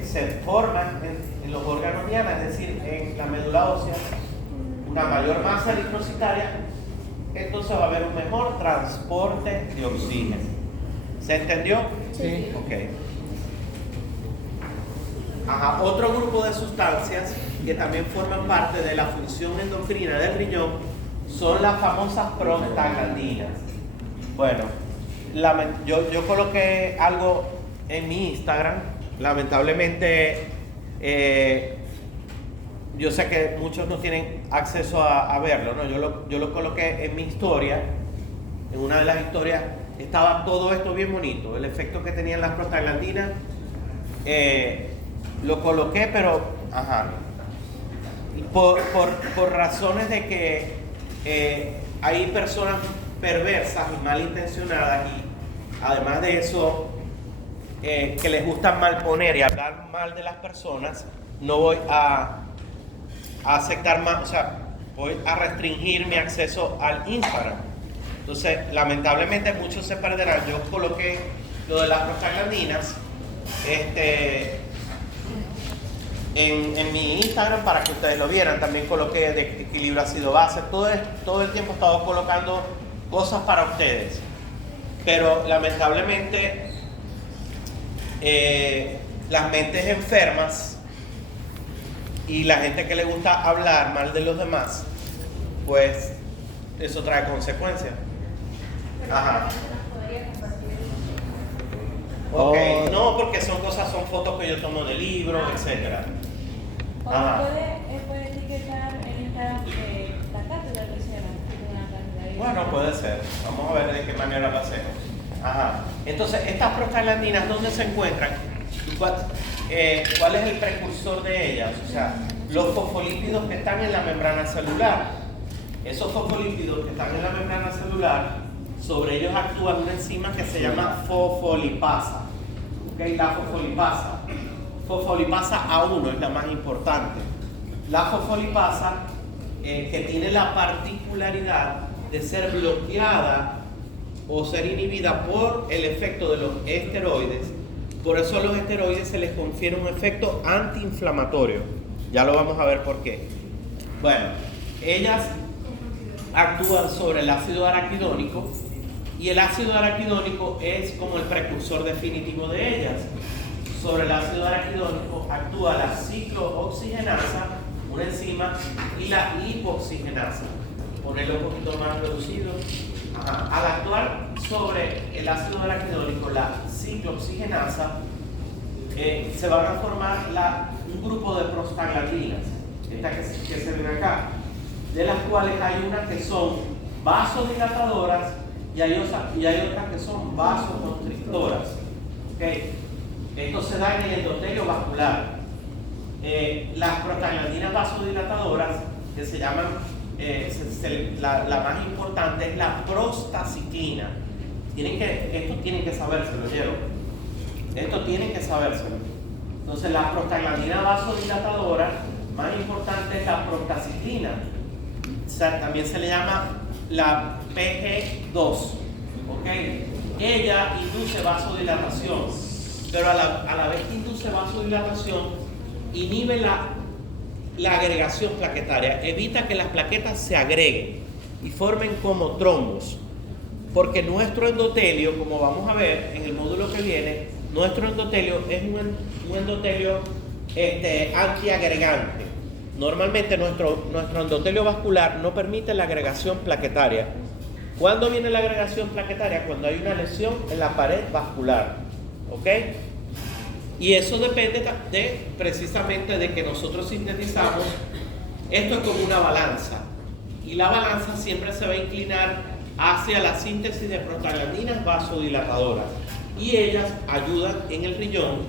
se forman en los órganos diana, es decir, en la médula ósea, una mayor masa eritrocitaria, entonces va a haber un mejor transporte de oxígeno. ¿Se entendió? Sí. Ok. Ajá. Otro grupo de sustancias que también forman parte de la función endocrina del riñón son las famosas prostaglandinas. Bueno, yo coloqué algo en mi Instagram. Lamentablemente, yo sé que muchos no tienen acceso a verlo, ¿no? Yo lo coloqué en mi historia. En una de las historias estaba todo esto bien bonito. El efecto que tenían las prostaglandinas. Lo coloqué, pero por razones de que hay personas perversas y malintencionadas, y además de eso que les gusta malponer y hablar mal de las personas, no voy a aceptar más, o sea, voy a restringir mi acceso al Instagram. Entonces, lamentablemente muchos se perderán. Yo coloqué lo de las prostaglandinas en mi Instagram para que ustedes lo vieran. También coloqué de equilibrio ácido-base. Todo el tiempo he estado colocando cosas para ustedes. Pero lamentablemente las mentes enfermas y la gente que le gusta hablar mal de los demás, pues eso trae consecuencias. Ajá. Ok, no, porque son fotos que yo tomo de libros, etcétera. ¿Puede etiquetar en Instagram la cátedra que hicieron? Bueno, puede ser. Vamos a ver de qué manera lo hacemos. Ajá. Entonces, estas prostaglandinas, ¿dónde se encuentran? ¿Cuál es el precursor de ellas? O sea, los fosfolípidos que están en la membrana celular. Esos fosfolípidos que están en la membrana celular, sobre ellos actúa una enzima que se llama fosfolipasa. ¿Okay? La fosfolipasa A1 es la más importante. La fosfolipasa que tiene la particularidad de ser bloqueada o ser inhibida por el efecto de los esteroides. Por eso a los esteroides se les confiere un efecto antiinflamatorio. Ya lo vamos a ver por qué. Bueno, ellas actúan sobre el ácido araquidónico, y el ácido araquidónico es como el precursor definitivo de ellas. Sobre el ácido araquidónico actúa la ciclooxigenasa, una enzima, y la lipoxigenasa. Ponerlo un poquito más reducido. Al actuar sobre el ácido araquidónico, la ciclooxigenasa, se van a formar un grupo de prostaglandinas, estas que se ven acá, de las cuales hay unas que son vasodilatadoras y hay otras que son vasoconstrictoras. ¿Okay? Esto se da en el endotelio vascular. Las prostaglandinas vasodilatadoras, que se llaman, la más importante es la prostaciclina. Esto tienen que sabérselo, ¿oyeron? Esto tienen que sabérselo. Entonces, la prostaglandina vasodilatadora más importante es la prostaciclina. O sea, también se le llama la PG2. ¿Okay? Ella induce vasodilatación, pero a la vez que induce vasodilatación, inhibe la agregación plaquetaria, evita que las plaquetas se agreguen y formen como trombos, porque nuestro endotelio, como vamos a ver en el módulo que viene, nuestro endotelio es un endotelio antiagregante. Normalmente nuestro endotelio vascular no permite la agregación plaquetaria. ¿Cuándo viene la agregación plaquetaria? Cuando hay una lesión en la pared vascular. ¿Ok? Y eso depende precisamente de que nosotros sintetizamos. Esto es como una balanza. Y la balanza siempre se va a inclinar hacia la síntesis de prostaglandinas vasodilatadoras. Y ellas ayudan en el riñón,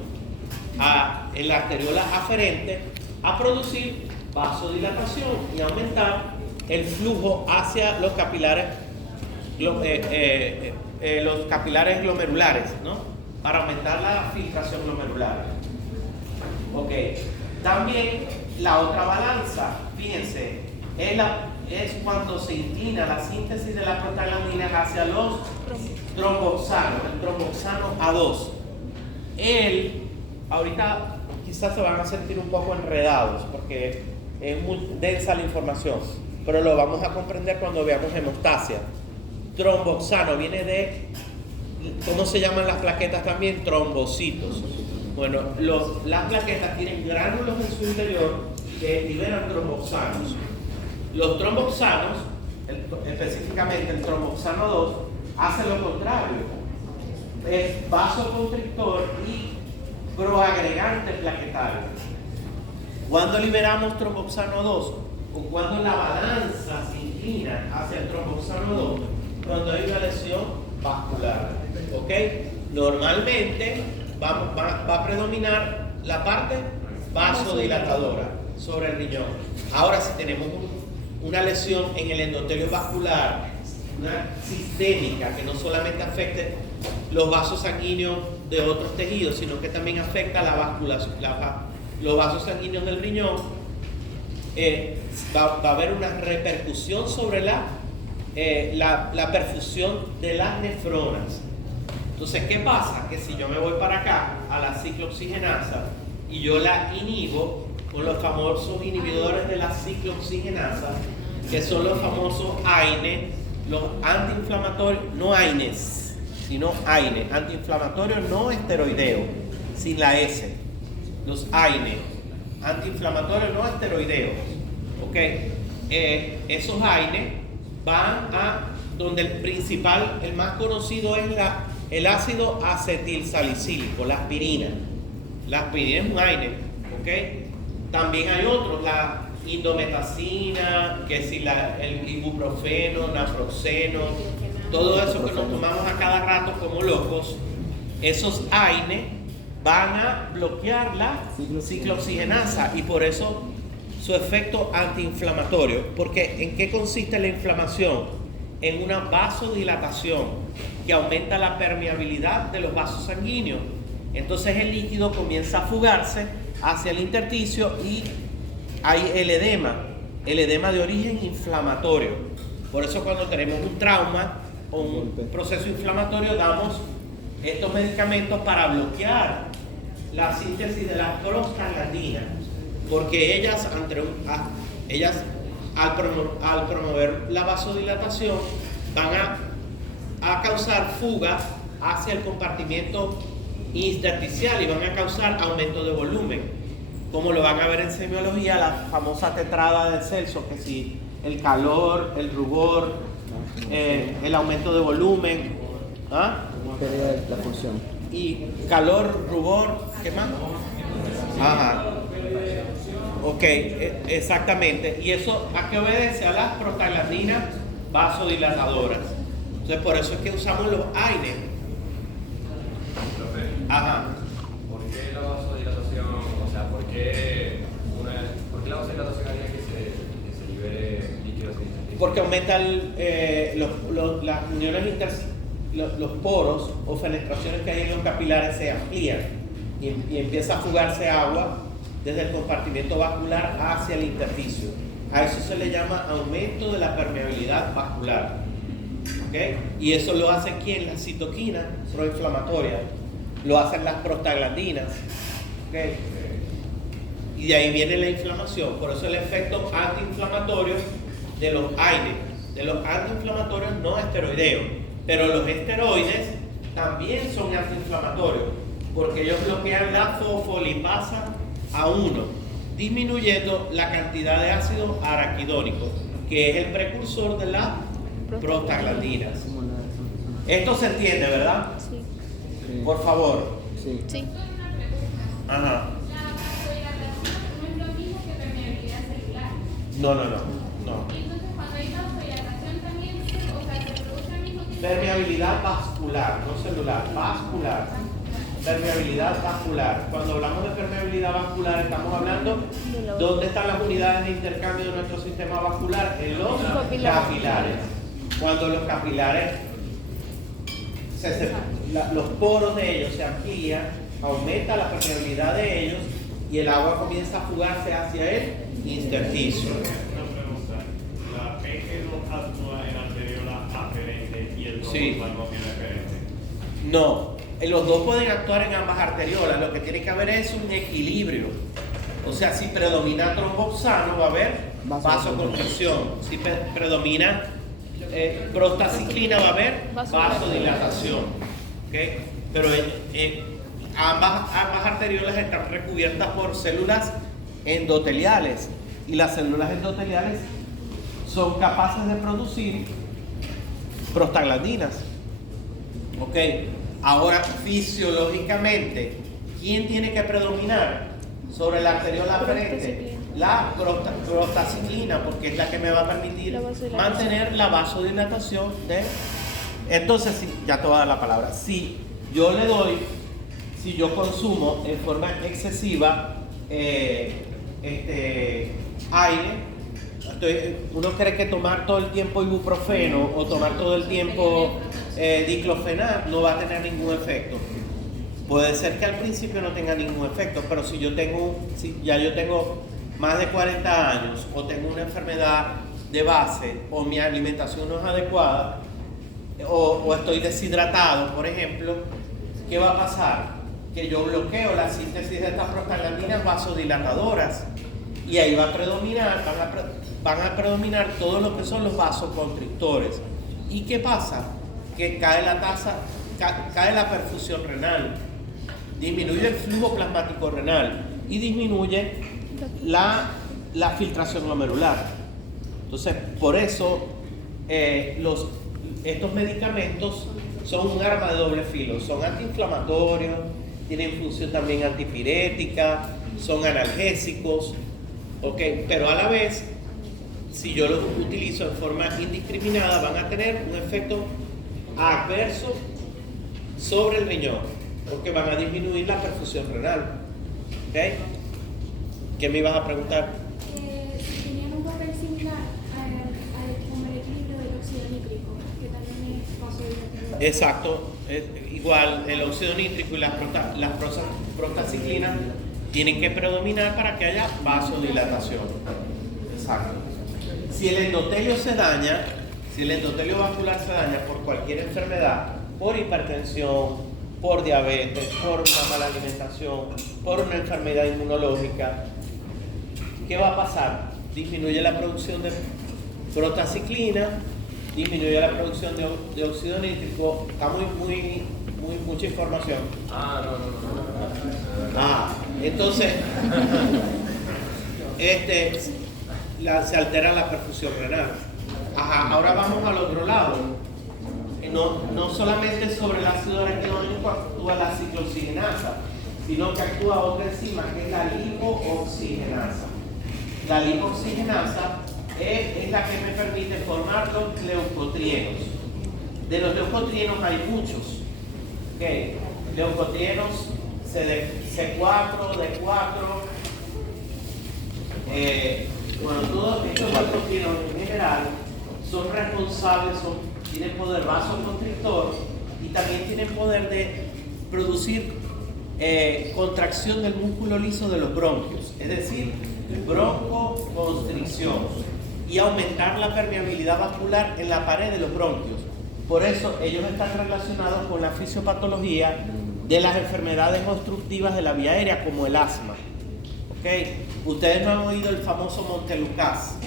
en la arteriola aferente, a producir vasodilatación y aumentar el flujo hacia los capilares glomerulares, ¿no? Para aumentar la filtración glomerular. Ok. También la otra balanza, fíjense, es cuando se inclina la síntesis de la prostaglandina hacia los tromboxano, el tromboxano A2. Él, ahorita quizás se van a sentir un poco enredados porque es muy densa la información, pero lo vamos a comprender cuando veamos hemostasia. Tromboxano viene de, ¿cómo se llaman las plaquetas también? Trombocitos. Bueno, las plaquetas tienen gránulos en su interior que liberan tromboxanos. Los tromboxanos, específicamente el tromboxano 2, hace lo contrario. Es vasoconstrictor y proagregante plaquetario. Cuando liberamos tromboxano 2 o cuando la balanza se inclina hacia el tromboxano 2, cuando hay una lesión vascular, ¿ok? Normalmente va a predominar la parte vasodilatadora sobre el riñón. Ahora, si tenemos una lesión en el endotelio vascular, una sistémica que no solamente afecte los vasos sanguíneos de otros tejidos, sino que también afecta la vasculación, los vasos sanguíneos del riñón, va a haber una repercusión sobre la perfusión de las nefronas. Entonces, ¿qué pasa? Que si yo me voy para acá a la ciclooxigenasa y yo la inhibo con los famosos inhibidores de la ciclooxigenasa, que son los famosos AINE, los antiinflamatorios, no AINES, sino AINE, antiinflamatorios no esteroideos, sin la S, los AINE, antiinflamatorios no esteroideos, ¿ok? Esos AINE van a donde el principal, el más conocido es el ácido acetilsalicílico, la aspirina. La aspirina es un AINE, ¿ok? También hay otros, la indometacina, que si el ibuprofeno, naproxeno, todo eso que nos tomamos a cada rato como locos, esos AINE van a bloquear la ciclooxigenasa y por eso su efecto antiinflamatorio. Porque ¿en qué consiste la inflamación? En una vasodilatación que aumenta la permeabilidad de los vasos sanguíneos. Entonces el líquido comienza a fugarse hacia el intersticio y hay el edema de origen inflamatorio. Por eso cuando tenemos un trauma o un proceso inflamatorio damos estos medicamentos para bloquear la síntesis de las prostaglandinas, porque ellas al promover la vasodilatación van a causar fuga hacia el compartimento intersticial y van a causar aumento de volumen. Como lo van a ver en semiología, la famosa tetrada de Celso, que si el calor, el rubor, el aumento de volumen, pérdida de la función. Y calor, rubor, ¿qué más? Ajá. Ok, exactamente. ¿Y eso a qué obedece? A las prostaglandinas vasodilatadoras. Entonces, por eso es que usamos los AINE. Ajá. ¿Por qué la vasodilatación? O sea, ¿por qué la vasodilatación haría que se libere líquidos? Porque aumenta las uniones los poros o fenestraciones que hay en los capilares se amplían y empieza a fugarse agua desde el compartimento vascular hacia el intersticio. A eso se le llama aumento de la permeabilidad vascular. ¿Okay? Y eso lo hace ¿quién? La citoquina proinflamatoria. Lo hacen las prostaglandinas. ¿Okay? Y de ahí viene la inflamación. Por eso el efecto antiinflamatorio de los AINE, de los antiinflamatorios no esteroideos. Pero los esteroides también son antiinflamatorios, porque ellos bloquean la fosfolipasa A1, disminuyendo la cantidad de ácido araquidónico, que es el precursor de las prostaglandinas. Esto se entiende, ¿verdad? Sí. Por favor. Sí. Sí. Ajá. La vasodilatación no es lo mismo que permeabilidad celular. No. Y entonces cuando hay vasodilatación también, o sea, se produce al mismo tiempo. Permeabilidad vascular, no celular, vascular. Permeabilidad vascular. Cuando hablamos de permeabilidad vascular estamos hablando dónde están las unidades de intercambio de nuestro sistema vascular, en los capilares. Cuando los capilares, los poros de ellos se amplían, aumenta la permeabilidad de ellos y el agua comienza a fugarse hacia el intersticio. La P que no actúa en arteriola aferente y el Sí. algo tiene diferente. No, los dos pueden actuar en ambas arteriolas. Lo que tiene que haber es un equilibrio. O sea, si predomina tromboxano va a haber vasoconstricción. Si predomina prostaciclina va a haber vasodilatación. ¿Okay? Pero ambas arteriolas están recubiertas por células endoteliales y las células endoteliales son capaces de producir prostaglandinas. Ok, ahora fisiológicamente, ¿quién tiene que predominar sobre la arteriola aferente? La prostaciclina, porque es la que me va a permitir mantener la vasodilatación de... Entonces, ya te voy a dar la palabra. Si yo consumo en forma excesiva aire, uno cree que tomar todo el tiempo ibuprofeno o tomar todo el tiempo diclofenac no va a tener ningún efecto. Puede ser que al principio no tenga ningún efecto, pero si yo tengo más de 40 años o tengo una enfermedad de base o mi alimentación no es adecuada o estoy deshidratado, por ejemplo, ¿qué va a pasar? Que yo bloqueo la síntesis de estas prostaglandinas vasodilatadoras y ahí van a predominar todo lo que son los vasoconstrictores. ¿Y qué pasa? Que cae la perfusión renal, disminuye el flujo plasmático renal y disminuye la filtración glomerular. Entonces, por eso estos medicamentos son un arma de doble filo. Son antiinflamatorios, tienen función también antipirética, son analgésicos, ¿okay? Pero a la vez, si yo los utilizo en forma indiscriminada, van a tener un efecto adverso sobre el riñón, porque van a disminuir la perfusión renal. ¿Okay? ¿Qué me ibas a preguntar? Si tenían un papel similar como el equilibrio del óxido nítrico, que también es vasodilatador. Exacto, igual el óxido nítrico y las prostaciclinas tienen que predominar para que haya vasodilatación. Exacto. Si el endotelio se daña, si el endotelio vascular se daña por cualquier enfermedad, por hipertensión, por diabetes, por una mala alimentación, por una enfermedad inmunológica, ¿qué va a pasar? Disminuye la producción de prostaciclina, disminuye la producción de óxido nítrico. Está mucha información. Entonces se altera la perfusión renal. Ahora vamos al otro lado. No solamente sobre el ácido araquidónico actúa la ciclooxigenasa, sino que actúa otra enzima que es la lipooxigenasa. La lipooxigenasa es la que me permite formar los leucotrienos. De los leucotrienos hay muchos. ¿Okay? Leucotrienos C4, D4. Todos estos leucotrienos en general son responsables, tienen poder vasoconstrictor y también tienen poder de producir contracción del músculo liso de los bronquios, es decir, broncoconstricción, y aumentar la permeabilidad vascular en la pared de los bronquios. Por eso ellos están relacionados con la fisiopatología de las enfermedades obstructivas de la vía aérea, como el asma. ¿Okay? Ustedes no han oído el famoso Montelukast,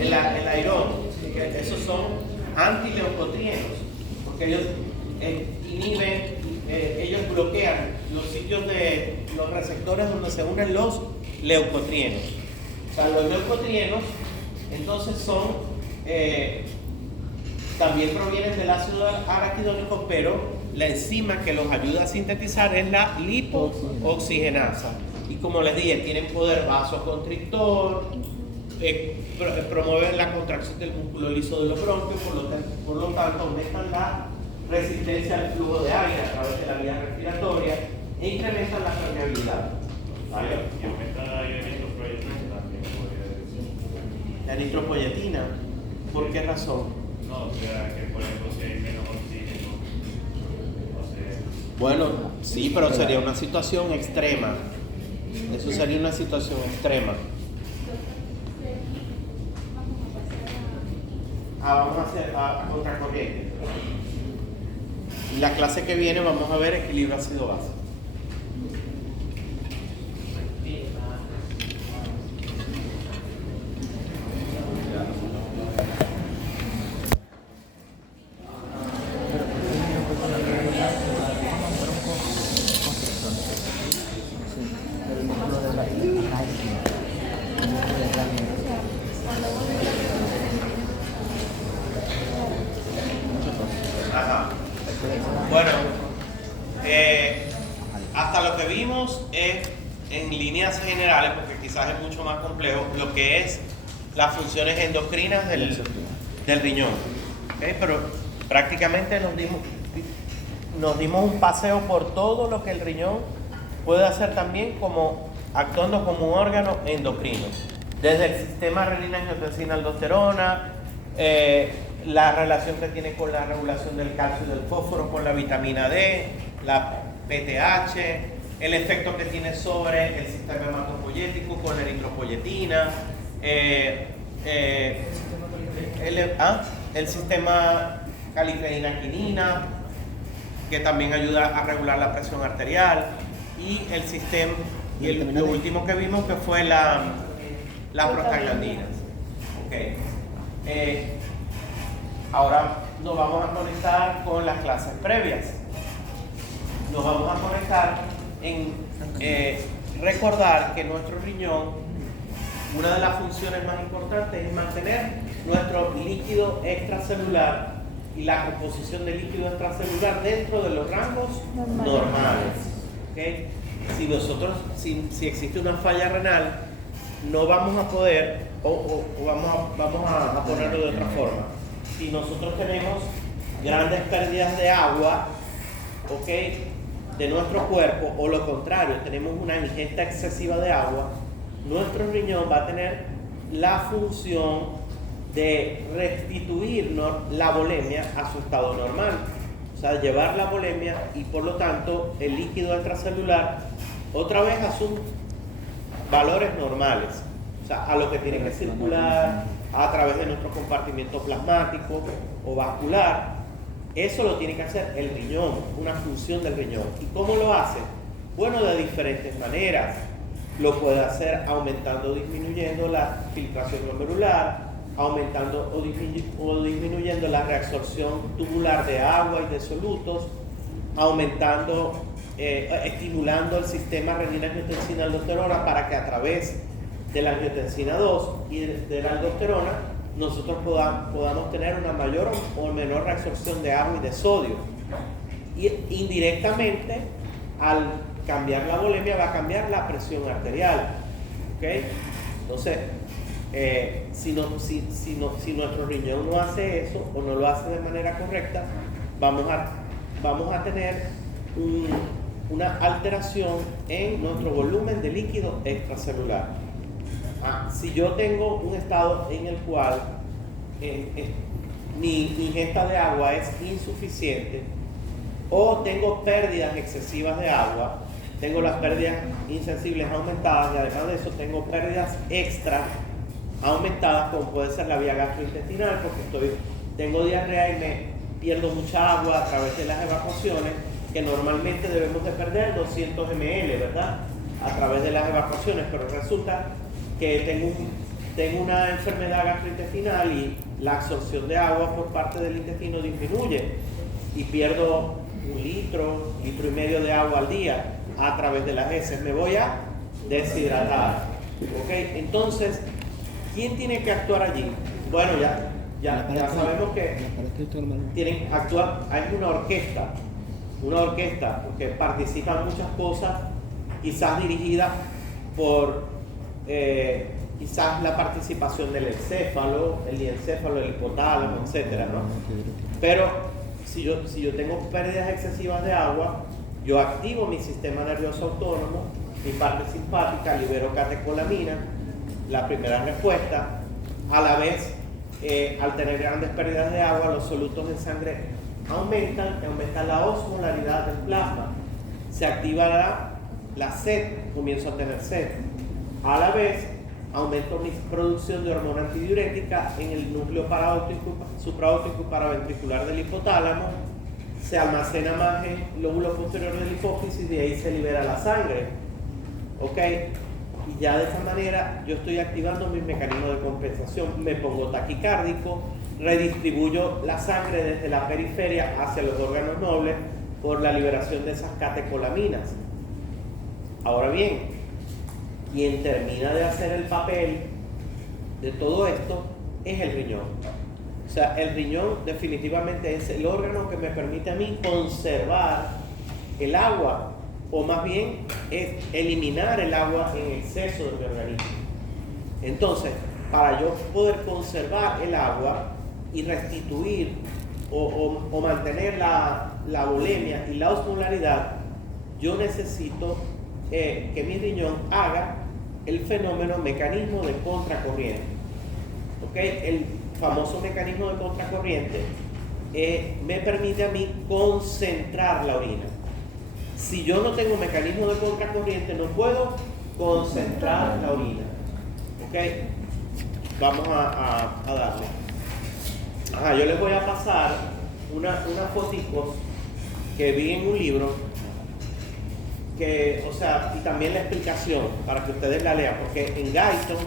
el airón. Esos son antileucotrienos, porque ellos inhiben, ellos bloquean los sitios de los receptores donde se unen los leucotrienos. O sea, los leucotrienos entonces también provienen del ácido araquidónico, pero la enzima que los ayuda a sintetizar es la lipooxigenasa. Y como les dije, tienen poder vasoconstrictor, promueven la contracción del músculo liso de los bronquios, por lo tanto aumentan la resistencia al flujo de aire a través de la vía respiratoria e incrementan la permeabilidad. ¿Vale? Y aumenta la eritropoyetina también, podría decir. La eritropoyetina, ¿por qué razón? No, o sea, que por ejemplo si hay menos oxígeno, o sea... Bueno, sí, pero sería una situación extrema. Eso sería una situación extrema. vamos a hacer a contracorriente. La clase que viene vamos a ver equilibrio ácido-base. Ajá. Bueno, hasta lo que vimos es en líneas generales, porque quizás es mucho más complejo, lo que es las funciones endocrinas del riñón. ¿Okay? Pero prácticamente nos dimos un paseo por todo lo que el riñón puede hacer también como actuando como un órgano endocrino. Desde el sistema renina-angiotensina-aldosterona, la relación que tiene con la regulación del calcio y del fósforo, con la vitamina D, la PTH, el efecto que tiene sobre el sistema hematopoyético con la eritropoyetina, el sistema califedina-quinina, que también ayuda a regular la presión arterial, y el sistema, lo último que vimos que fue las prostaglandinas. Okay. Ahora nos vamos a conectar con las clases previas. Nos vamos a conectar en recordar que nuestro riñón, una de las funciones más importantes es mantener nuestro líquido extracelular y la composición del líquido extracelular dentro de los rangos normales. ¿Okay? Si existe una falla renal, no vamos a poder, vamos a ponerlo de otra forma. Si nosotros tenemos grandes pérdidas de agua, ¿okay?, de nuestro cuerpo, o lo contrario, tenemos una ingesta excesiva de agua, nuestro riñón va a tener la función de restituir la volemia a su estado normal. O sea, llevar la volemia y por lo tanto el líquido extracelular otra vez a sus valores normales. O sea, a lo que tiene que circular a través de nuestro compartimiento plasmático o vascular. Eso lo tiene que hacer el riñón, una función del riñón. ¿Y cómo lo hace? Bueno, de diferentes maneras. Lo puede hacer aumentando o disminuyendo la filtración glomerular, aumentando o disminuyendo la reabsorción tubular de agua y de solutos, estimulando el sistema renina-angiotensina-aldosterona para que a través de la angiotensina 2 y de la aldosterona nosotros podamos tener una mayor o menor reabsorción de agua y de sodio. Y indirectamente, al cambiar la volemia, va a cambiar la presión arterial. ¿Okay? Entonces, si nuestro riñón no hace eso o no lo hace de manera correcta, vamos a tener una alteración en nuestro volumen de líquido extracelular. Si yo tengo un estado en el cual mi ingesta de agua es insuficiente, o tengo pérdidas excesivas de agua, tengo las pérdidas insensibles aumentadas, y además de eso tengo pérdidas extra aumentadas, como puede ser la vía gastrointestinal, porque tengo diarrea y me pierdo mucha agua a través de las evacuaciones, que normalmente debemos de perder 200 ml, ¿verdad?, a través de las evacuaciones, pero resulta que tengo una enfermedad gastrointestinal y la absorción de agua por parte del intestino disminuye y pierdo 1 litro y medio de agua al día a través de las heces. Me voy a deshidratar. ¿Okay? Entonces, ¿quién tiene que actuar allí? Bueno, ya sabemos que hay una orquesta, porque participan muchas cosas, quizás dirigidas por quizás la participación del encéfalo, el diencéfalo, el hipotálamo, etcétera, ¿no? Pero si yo tengo pérdidas excesivas de agua, yo activo mi sistema nervioso autónomo, mi parte simpática, libero catecolamina, la primera respuesta. A la vez, al tener grandes pérdidas de agua, los solutos en sangre aumentan la osmolaridad del plasma, se activa la sed, comienzo a tener sed. A la vez, aumento mi producción de hormona antidiurética en el núcleo paraóptico, supraóptico y paraventricular del hipotálamo, se almacena más en el lóbulo posterior de la hipófisis y de ahí se libera la sangre. ¿Ok? Y ya de esa manera yo estoy activando mis mecanismos de compensación. Me pongo taquicárdico, redistribuyo la sangre desde la periferia hacia los órganos nobles por la liberación de esas catecolaminas. Ahora bien, quien termina de hacer el papel de todo esto es el riñón. O sea, el riñón definitivamente es el órgano que me permite a mí conservar el agua, o más bien es eliminar el agua en exceso de mi organismo. Entonces, para yo poder conservar el agua y restituir o mantener la volemia y la osmolaridad, yo necesito que mi riñón haga el fenómeno mecanismo de contracorriente. ¿Ok? El famoso mecanismo de contracorriente me permite a mí concentrar la orina. Si yo no tengo mecanismo de contracorriente, no puedo concentrar la orina. ¿Ok? Vamos a darle. Yo les voy a pasar unas foticos que vi en un libro, y también la explicación para que ustedes la lean, porque en Guyton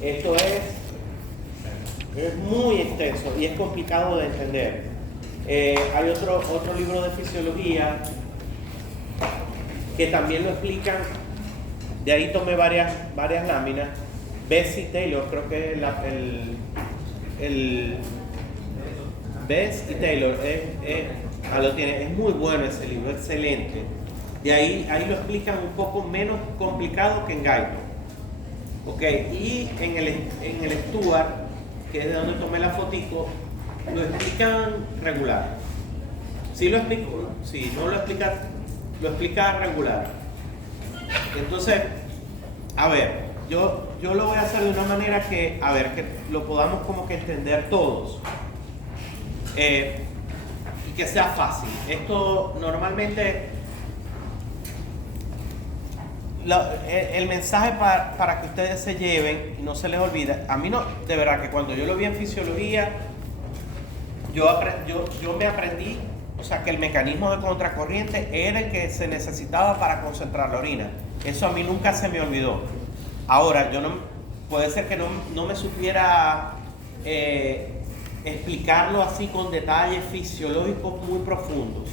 esto es muy extenso y es complicado de entender. Hay otro libro de fisiología que también lo explican. De ahí tomé varias láminas. Bess y Taylor, creo que Bess y Taylor lo tiene. Es muy bueno ese libro, excelente. De ahí lo explican un poco menos complicado que en Guyton. Ok, y en el Stuart, que es de donde tomé la fotico, lo explican regular. Sí lo explico, sí, no lo explica regular. Entonces, a ver, yo lo voy a hacer de una manera que lo podamos como que entender todos. Y que sea fácil. Esto normalmente, el mensaje para que ustedes se lleven y no se les olvide. A mí no, de verdad que cuando yo lo vi en fisiología, yo me aprendí, o sea, que el mecanismo de contracorriente era el que se necesitaba para concentrar la orina. Eso a mí nunca se me olvidó. Ahora, puede ser que no me supiera explicarlo así con detalles fisiológicos muy profundos,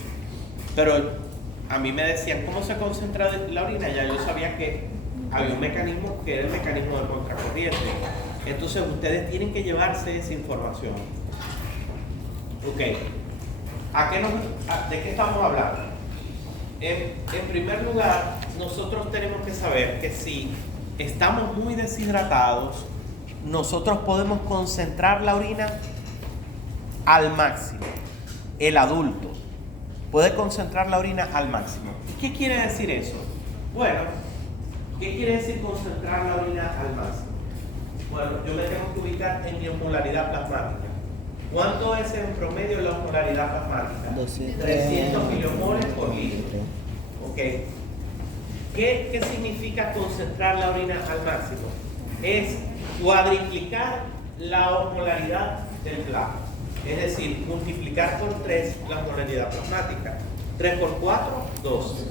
pero a mí me decían cómo se concentra la orina, ya yo sabía que había un mecanismo que era el mecanismo de contracorriente. Entonces ustedes tienen que llevarse esa información. Ok, ¿de qué estamos hablando? En primer lugar, nosotros tenemos que saber que si estamos muy deshidratados, nosotros podemos concentrar la orina al máximo. El adulto puede concentrar la orina al máximo. ¿Y qué quiere decir eso? Bueno, ¿qué quiere decir concentrar la orina al máximo? Bueno, yo me tengo que ubicar en mi osmolaridad plasmática. ¿Cuánto es en promedio la osmolaridad plasmática? 300 milimoles por litro. Ok. ¿Qué significa concentrar la orina al máximo? Es cuadriplicar la osmolaridad del plasma. Es decir, multiplicar por 3 la osmolaridad plasmática. 3 por 4, 12.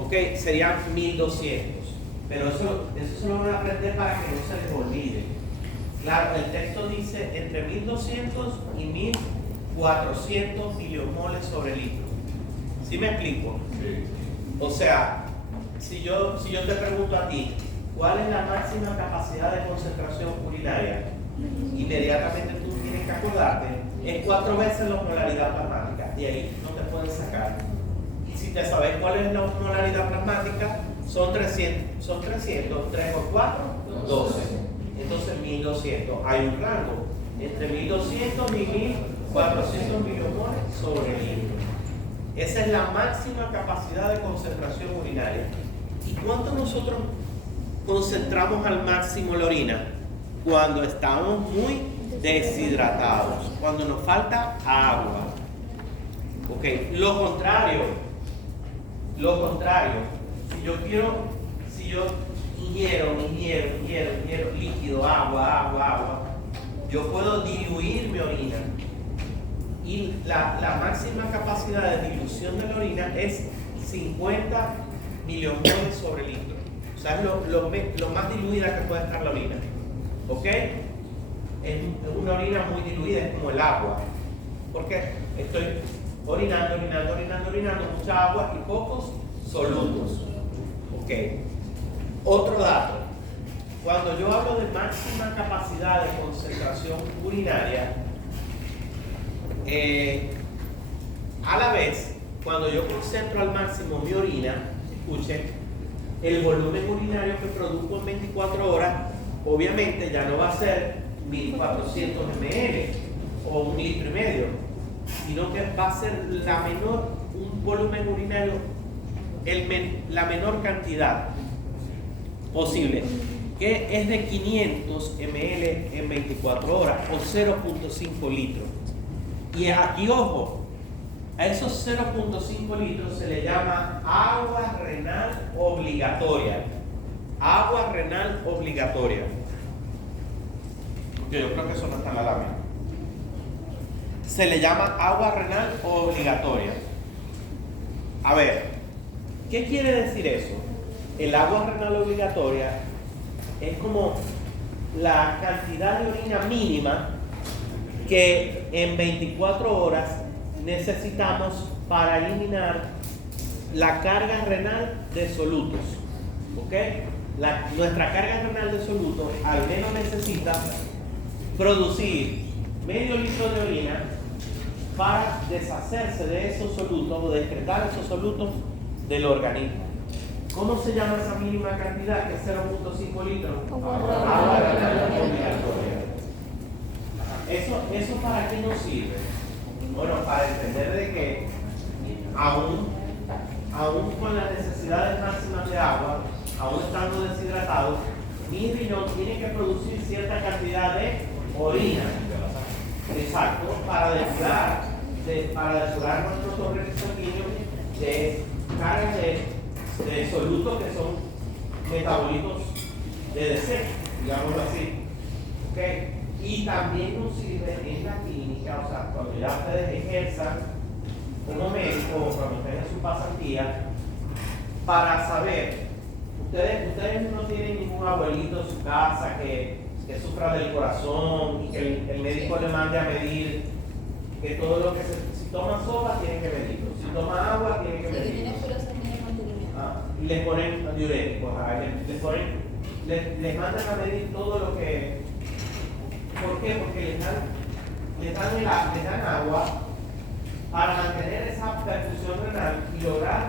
Ok, serían 1200. Pero eso se lo van a aprender para que no se les olvide. Claro, el texto dice entre 1200 y 1400 milimoles sobre litro. ¿Sí me explico? Sí. O sea, si yo te pregunto a ti, ¿cuál es la máxima capacidad de concentración urinaria? Inmediatamente tú tienes que acordarte, es 4 veces la osmolaridad plasmática, y ahí no te puedes sacar. Y si te sabes cuál es la osmolaridad plasmática, son 300, 3 por 4, 12. Entonces 1200, hay un rango entre 1200 y 1400 milimoles sobre litro. Esa es la máxima capacidad de concentración urinaria. ¿Y cuánto nosotros concentramos al máximo la orina? Cuando estamos muy deshidratados, cuando nos falta agua. Ok, lo contrario, si yo ingiero líquido, agua, yo puedo diluir mi orina. Y la máxima capacidad de dilución de la orina es 50 miliomoles sobre litro. O sea, es lo más diluida que puede estar la orina. ¿Ok? Es una orina muy diluida, es como el agua. Porque estoy orinando, mucha agua y pocos solutos. ¿Ok? Otro dato. Cuando yo hablo de máxima capacidad de concentración urinaria, a la vez, cuando yo concentro al máximo mi orina, escuchen, el volumen urinario que produzco en 24 horas, obviamente ya no va a ser 1400 ml o 1,5 litros, sino que va a ser un volumen urinario, la menor cantidad posible, que es de 500 ml en 24 horas o 0.5 litros. Y aquí, ojo, a esos 0.5 litros se le llama agua renal obligatoria. Agua renal obligatoria. Porque yo creo que eso no está en la lámina. Se le llama agua renal obligatoria. A ver, ¿qué quiere decir eso? El agua renal obligatoria es como la cantidad de orina mínima que en 24 horas necesitamos para eliminar la carga renal de solutos. ¿Ok? Nuestra carga renal de solutos al menos necesita producir medio litro de orina para deshacerse de esos solutos o excretar esos solutos del organismo. ¿Cómo se llama esa mínima cantidad que es 0.5 litros? Agua renal obligatoria. ¿Eso para qué nos sirve? Bueno, para entender de que aún con las necesidades máximas de agua, aún estando deshidratado, mi riñón tiene que producir cierta cantidad de orina. Exacto, para depurar nuestro torrente sanguíneo de cargas de solutos que son metabolitos de desecho, digámoslo así. ¿Okay? Y también nos sirve en la clínica, o sea, cuando ya ustedes ejerzan como médico o cuando tengan su pasantía, para saber, ustedes no tienen ningún abuelito en su casa que sufra del corazón y que el médico le mande a medir que todo lo que si toma sopa tiene que medirlo, si toma agua tiene que medirlo. Y les ponen diuréticos, les mandan a medir todo lo que. ¿Por qué? Porque les dan agua para mantener esa perfusión renal y lograr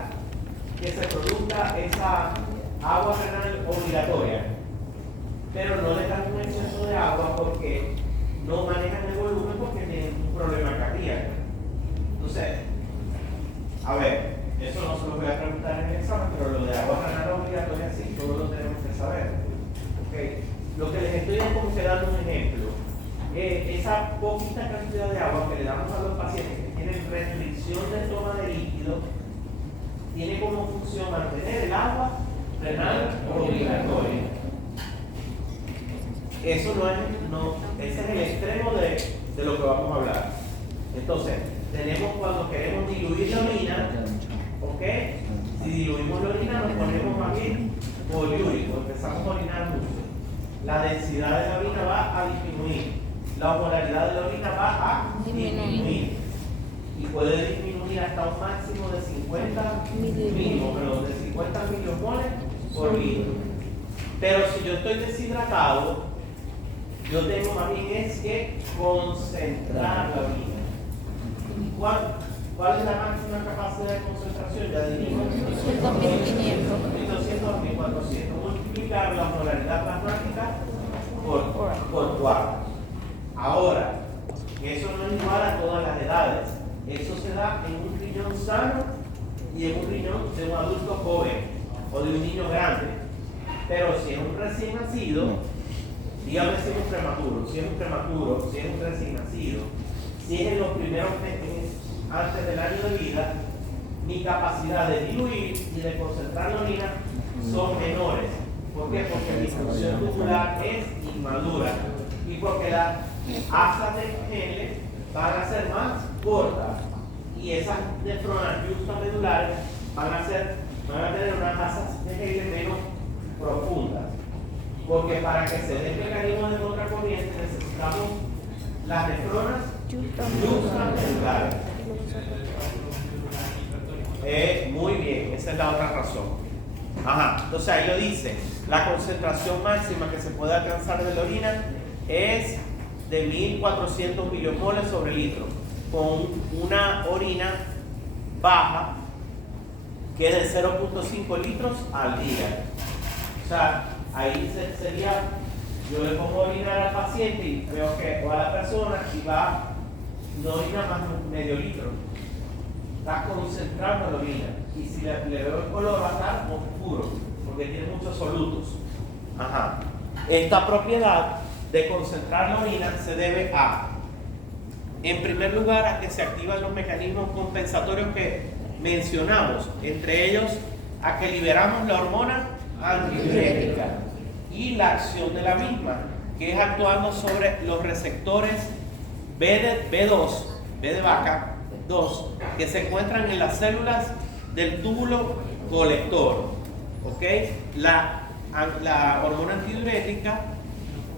que se produzca esa agua renal obligatoria. Pero no les dan un exceso de agua porque no manejan el volumen porque tienen un problema cardíaco. Entonces, a ver, eso no se lo voy a preguntar en el examen, pero lo de agua renal obligatoria sí, todos lo tenemos que saber. ¿Okay? Lo que les estoy dando un ejemplo. Esa poquita cantidad de agua que le damos a los pacientes que tienen restricción de toma de líquido tiene como función mantener el agua renal obligatoria. Eso ese es el extremo de lo que vamos a hablar. Entonces, tenemos cuando queremos diluir la orina, ¿ok? Si diluimos la orina nos ponemos más bien poliúrico, empezamos a orinar mucho. La densidad de la orina va a disminuir. La osmolaridad de la orina va a disminuir y puede disminuir hasta un máximo de 50 milimoles por litro. Pero si yo estoy deshidratado, yo tengo más bien es que concentrar la orina. ¿Cuál es la máxima capacidad de concentración? Ya dijimos 1200 a 1400. Multiplicar la osmolaridad plasmática por 4. Ahora, eso no es igual a todas las edades. Eso se da en un riñón sano y en un riñón de un adulto joven o de un niño grande. Pero si es un recién nacido, dígame si es un prematuro, si es un recién nacido, si es en los primeros meses antes del año de vida, mi capacidad de diluir y de concentrar la orina son menores. ¿Por qué? Porque la difusión tubular es inmadura y porque las asas de Henle van a ser más cortas y esas nefronas justamedulares van a tener unas asas de Henle menos profundas. Porque para que se dé el mecanismo de contracorriente necesitamos las nefronas justamedulares. Muy bien, esa es la otra razón. Ajá, entonces ahí lo dice, la concentración máxima que se puede alcanzar de la orina es de 1400 milimoles sobre litro, con una orina baja que es de 0.5 litros al día. O sea, ahí sería, yo le pongo a orinar al paciente y veo que, o a la persona, y no orina más de medio litro. Está concentrando la orina. Y si le veo el color va a estar oscuro, porque tiene muchos solutos. Ajá. Esta propiedad de concentrar la orina se debe a, en primer lugar, a que se activan los mecanismos compensatorios que mencionamos, entre ellos a que liberamos la hormona antidiurética y la acción de la misma, que es actuando sobre los receptores B2, B de vaca, 2, que se encuentran en las células del túbulo colector. ¿Ok? La hormona antidiurética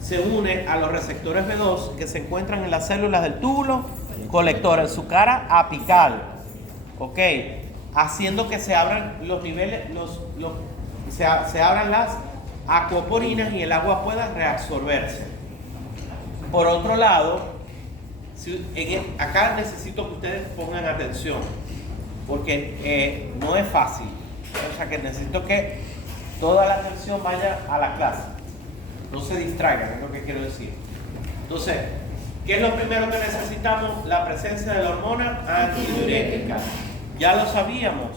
se une a los receptores B2 que se encuentran en las células del túbulo colector, en su cara apical. ¿Ok? Haciendo que se abran los niveles, se abran las acuoporinas y el agua pueda reabsorberse. Por otro lado, acá necesito que ustedes pongan atención, porque no es fácil. O sea que necesito que toda la atención vaya a la clase. No se distraigan, es lo que quiero decir. Entonces, ¿qué es lo primero que necesitamos? La presencia de la hormona antidiurética. Ya lo sabíamos,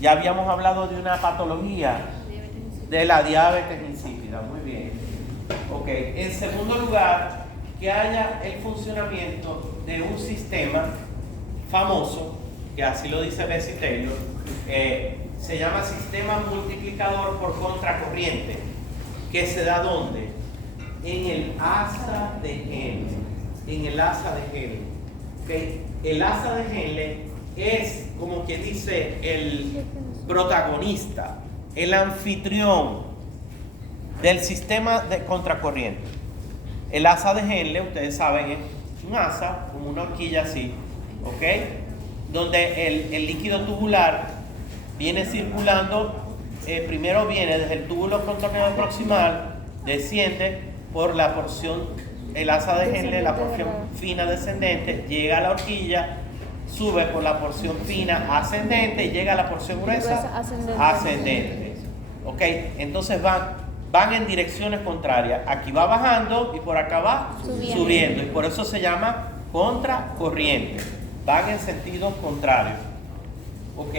ya habíamos hablado de una patología de la diabetes insípida. Muy bien. Ok, en segundo lugar, que haya el funcionamiento de un sistema famoso, que así lo dice Bessie Taylor, se llama sistema multiplicador por contracorriente, que se da ¿dónde? En el asa de Henle. En el asa de Henle. ¿Okay? El asa de Henle es, como quien dice, el protagonista, el anfitrión del sistema de contracorriente. El asa de Henle, ustedes saben, es un asa, como una horquilla así, ¿ok? Donde el líquido tubular viene circulando, primero viene desde el túbulo contorneado proximal, desciende por la porción, el asa de Henle, la porción fina descendente, llega a la horquilla, sube por la porción fina ascendente y llega a la porción gruesa ascendente. ¿Ok? Entonces van en direcciones contrarias. Aquí va bajando y por acá va subiendo. Y por eso se llama contracorriente. Van en sentidos contrarios. Ok.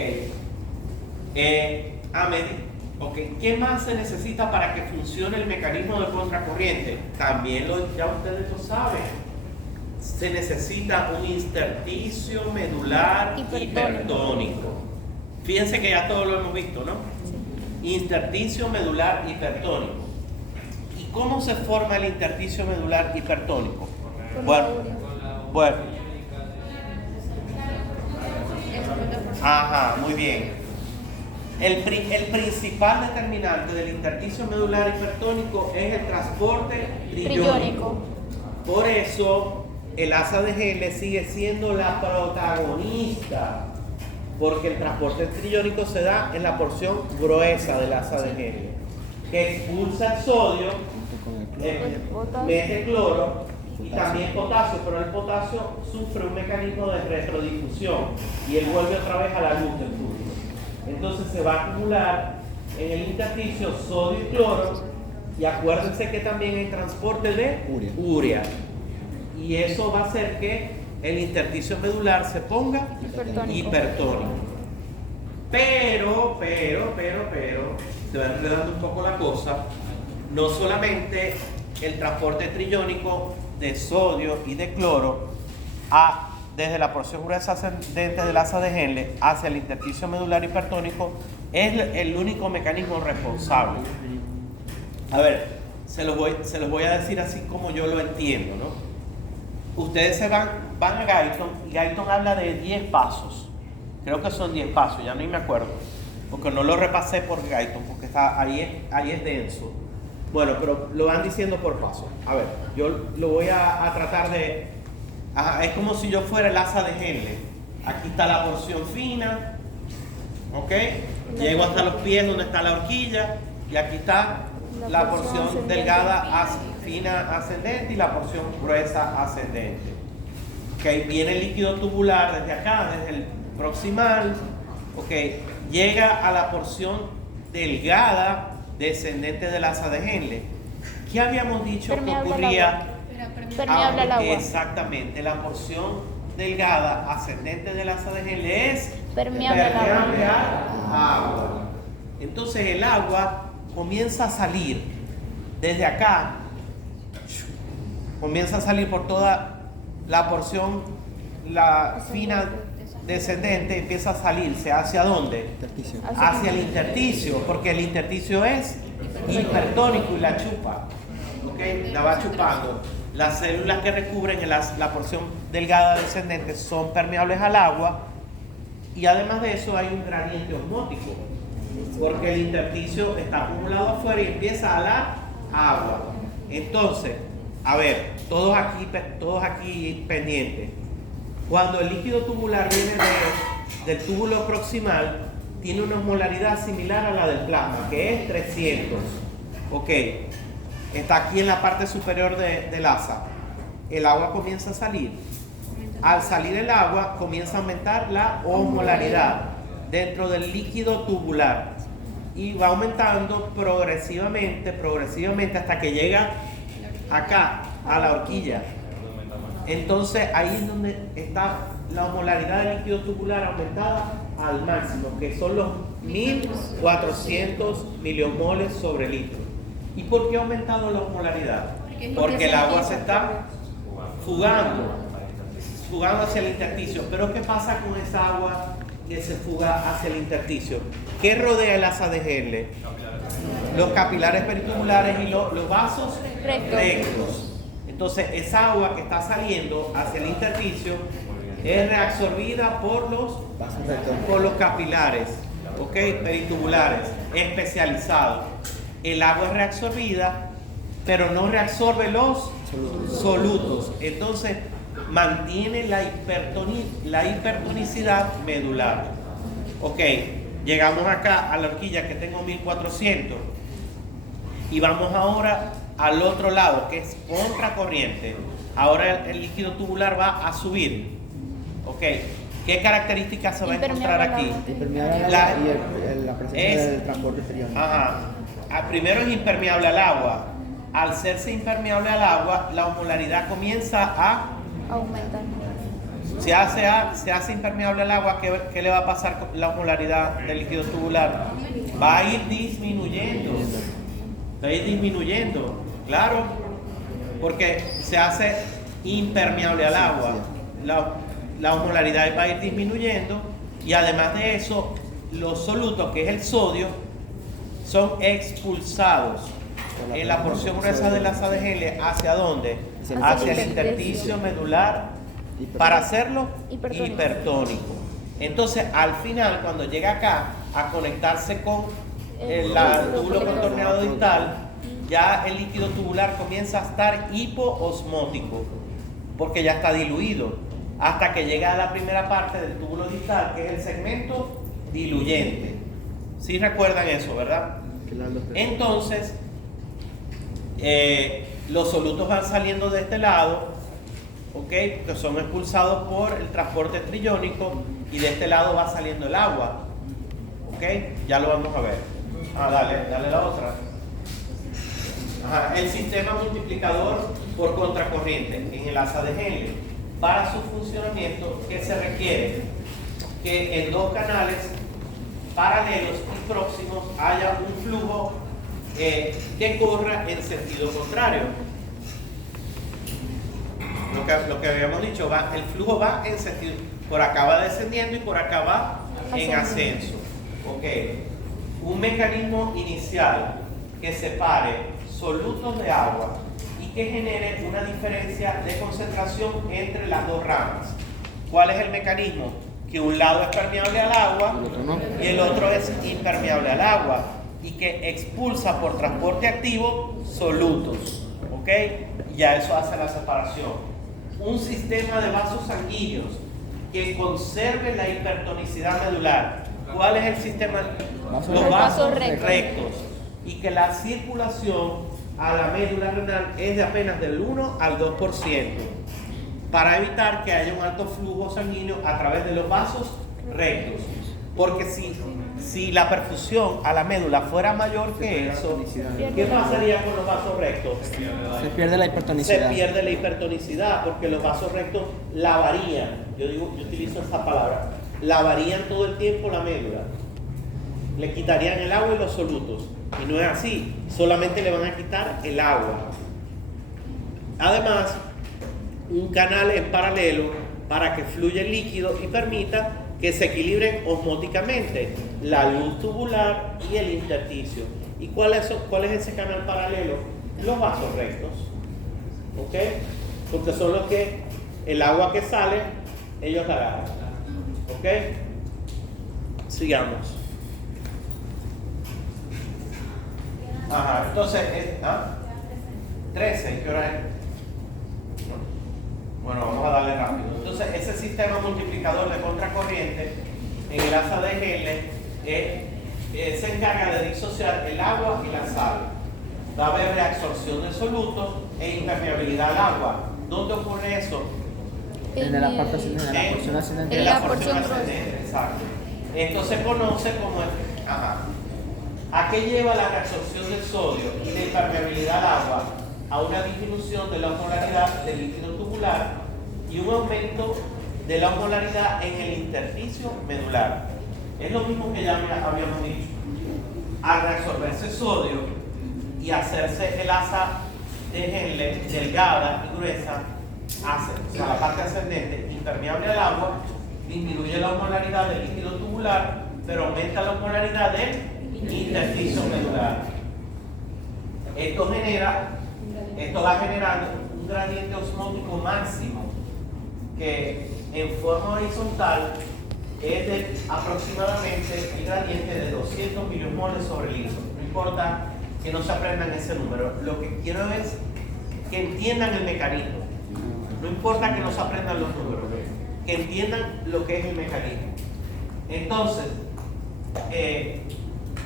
¿Qué más se necesita para que funcione el mecanismo de contracorriente? También ya ustedes lo saben. Se necesita un intersticio medular hipertónico. Fíjense que ya todos lo hemos visto, ¿no? Intersticio medular hipertónico. ¿Y cómo se forma el intersticio medular hipertónico? Bueno. Ajá, muy bien. El principal determinante del intersticio medular hipertónico es el transporte triyónico. Por eso el asa de Henle sigue siendo la protagonista, porque el transporte triyónico se da en la porción gruesa del asa de Henle, que expulsa el sodio, mete cloro y también potasio, pero el potasio sufre un mecanismo de retrodifusión y él vuelve otra vez a la luz del túbulo. Entonces se va a acumular en el intersticio sodio y cloro, y acuérdense que también hay transporte de urea. Y eso va a hacer que el intersticio medular se ponga hipertónico. Pero, se va enredando un poco la cosa. No solamente el transporte triyónico de sodio y de cloro desde la porción gruesa ascendente del asa de Henle hacia el intersticio medular hipertónico es el único mecanismo responsable. A ver, se los voy a decir así como yo lo entiendo, ¿no? Ustedes se van a Guyton, y Guyton habla de 10 pasos. Creo que son 10 pasos, ya ni me acuerdo. Porque no lo repasé por Guyton, porque ahí es denso. Bueno, pero lo van diciendo por pasos. A ver, yo lo voy a tratar de... es como si yo fuera el asa de Henle. Aquí está la porción fina, ¿ok? Llego hasta los pies donde está la horquilla, y aquí está la porción delgada fina ascendente y la porción gruesa ascendente. ¿Ok? Viene el líquido tubular desde acá, desde el proximal, ¿ok? Llega a la porción delgada descendente del asa de Henle. ¿Qué habíamos dicho que ocurría? Permeable al agua. Exactamente, la porción delgada ascendente del asa de Henle es Permeable al agua. Entonces el agua comienza a salir desde acá, comienza a salir por toda la porción, la fina descendente, empieza a salirse hacia dónde? Intersticio. Hacia el intersticio, porque el intersticio es hipertónico y la chupa, ¿ok? La va chupando. Las células que recubren la porción delgada descendente son permeables al agua, y además de eso hay un gradiente osmótico, porque el intersticio está acumulado afuera y empieza a la agua. Entonces, a ver, todos aquí pendientes. Cuando el líquido tubular viene del túbulo proximal, tiene una osmolaridad similar a la del plasma, que es 300. Ok, está aquí en la parte superior del asa. El agua comienza a salir. Al salir el agua, comienza a aumentar la osmolaridad dentro del líquido tubular, y va aumentando progresivamente hasta que llega acá a la horquilla. Entonces ahí es donde está la osmolaridad del líquido tubular aumentada al máximo, que son los 1400 miliomoles sobre litro. ¿Y por qué ha aumentado la osmolaridad? Porque el agua se está fugando hacia el intersticio. Pero ¿qué pasa con esa agua que se fuga hacia el intersticio? ¿Qué rodea el asa de Henle? Los capilares peritubulares y los vasos rectos. Entonces esa agua que está saliendo hacia el intersticio es reabsorbida por los capilares, ¿ok? Peritubulares especializados. El agua es reabsorbida, pero no reabsorbe los solutos. Entonces mantiene la hipertonicidad medular. Ok, llegamos acá a la horquilla que tengo 1400, y vamos ahora al otro lado, que es contracorriente. Ahora el líquido tubular va a subir. Ok, ¿qué características se va a encontrar aquí? Impermeable al agua y la presencia del transporte exterior. Primero es impermeable al agua. Al serse impermeable al agua, la osmolaridad comienza a Aumentar. se hace impermeable al agua. ¿Qué le va a pasar con la osmolaridad del líquido tubular? Va a ir disminuyendo, claro, porque se hace impermeable al agua. La osmolaridad va a ir disminuyendo, y además de eso, los solutos, que es el sodio, son expulsados en la porción gruesa del asa de Henle. ¿Hacia dónde? Hacia el intersticio medular, para hacerlo hipertónico. Entonces, al final, cuando llega acá a conectarse con el túbulo contorneado distal, ya el líquido tubular comienza a estar hipoosmótico, porque ya está diluido, hasta que llega a la primera parte del túbulo distal, que es el segmento diluyente. ¿Sí recuerdan eso, verdad? Entonces, los solutos van saliendo de este lado, ¿ok? Que son expulsados por el transporte triónico, y de este lado va saliendo el agua, ¿ok? Ya lo vamos a ver. Dale la otra. El sistema multiplicador por contracorriente en el asa de Henle. Para su funcionamiento, ¿qué se requiere? Que en dos canales paralelos y próximos haya un flujo que corra en sentido contrario. Lo que habíamos dicho, el flujo va en sentido, por acá va descendiendo y por acá va en ascenso. Ok. Un mecanismo inicial que separe solutos de agua y que genere una diferencia de concentración entre las dos ramas. ¿Cuál es el mecanismo? Que un lado es permeable al agua y el otro es impermeable al agua, y que expulsa por transporte activo solutos. ¿Ok? Ya eso hace la separación. Un sistema de vasos sanguíneos que conserve la hipertonicidad medular. ¿Cuál es el sistema? Los vasos rectos. Y que la circulación a la médula renal es de apenas del 1 al 2%, para evitar que haya un alto flujo sanguíneo a través de los vasos rectos. Porque si la perfusión a la médula fuera mayor que eso, ¿qué pasaría con los vasos rectos? Se pierde la hipertonicidad. Se pierde la hipertonicidad, porque los vasos rectos lavarían, yo utilizo esa palabra, lavarían todo el tiempo la médula, le quitarían el agua y los solutos, y no es así, solamente le van a quitar el agua. Además, un canal en paralelo para que fluya el líquido y permita que se equilibren osmóticamente la luz tubular y el intersticio. ¿Y cuál es ese canal paralelo? Los vasos rectos. ¿Ok? Porque son los que el agua que sale, ellos la agarran. ¿Ok? Sigamos. Ajá, entonces, 13, ¿qué hora es? Bueno, vamos a darle rápido. Entonces, ese sistema multiplicador de contracorriente en el asa de Helle se encarga de disociar el agua y la sal. Va a haber reabsorción de solutos e impermeabilidad al agua. ¿Dónde ocurre eso? En la porción ascendente. En la porción ascendente, exacto. Esto se conoce como ¿a qué lleva la reabsorción del sodio y la impermeabilidad al agua? A una disminución de la osmolaridad del líquido tubular y un aumento de la osmolaridad en el intersticio medular. Es lo mismo que ya habíamos dicho. Al reabsorberse sodio y hacerse el asa de Helle delgada y gruesa, la parte ascendente impermeable al agua, disminuye la osmolaridad del líquido tubular, pero aumenta la osmolaridad del intersticio medular. Esto va generando un gradiente osmótico máximo que en forma horizontal es de aproximadamente el gradiente de 200 miliosmoles sobre litro. No importa que no se aprendan ese número, lo que quiero es que entiendan el mecanismo. No importa que no se aprendan los números, que entiendan lo que es el mecanismo. Entonces,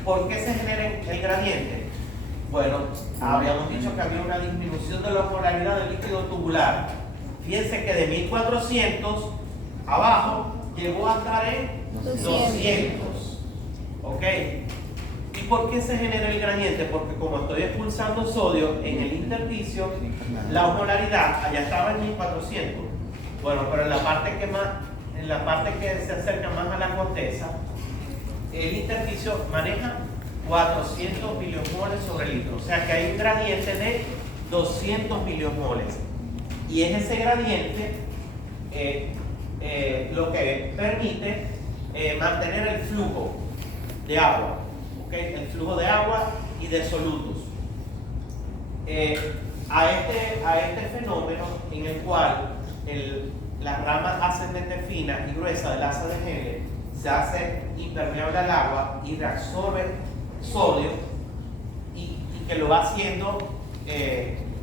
¿por qué se genera el gradiente? Bueno, habíamos dicho que había una disminución de la osmolaridad del líquido tubular. Fíjense que de 1400 abajo llegó a estar en 200. ¿Ok? ¿Y por qué se genera el gradiente? Porque como estoy expulsando sodio en el intersticio, la osmolaridad allá estaba en 1400. Bueno, pero en la parte que se acerca más a la corteza, el intersticio maneja 400 miliosmoles sobre litro, o sea que hay un gradiente de 200 miliosmoles, y es ese gradiente lo que permite mantener el flujo de agua, ¿okay? El flujo de agua y de solutos. A este fenómeno en el cual la rama ascendente fina y gruesa del asa de Helle se hace impermeable al agua y reabsorbe sodio, y que lo va haciendo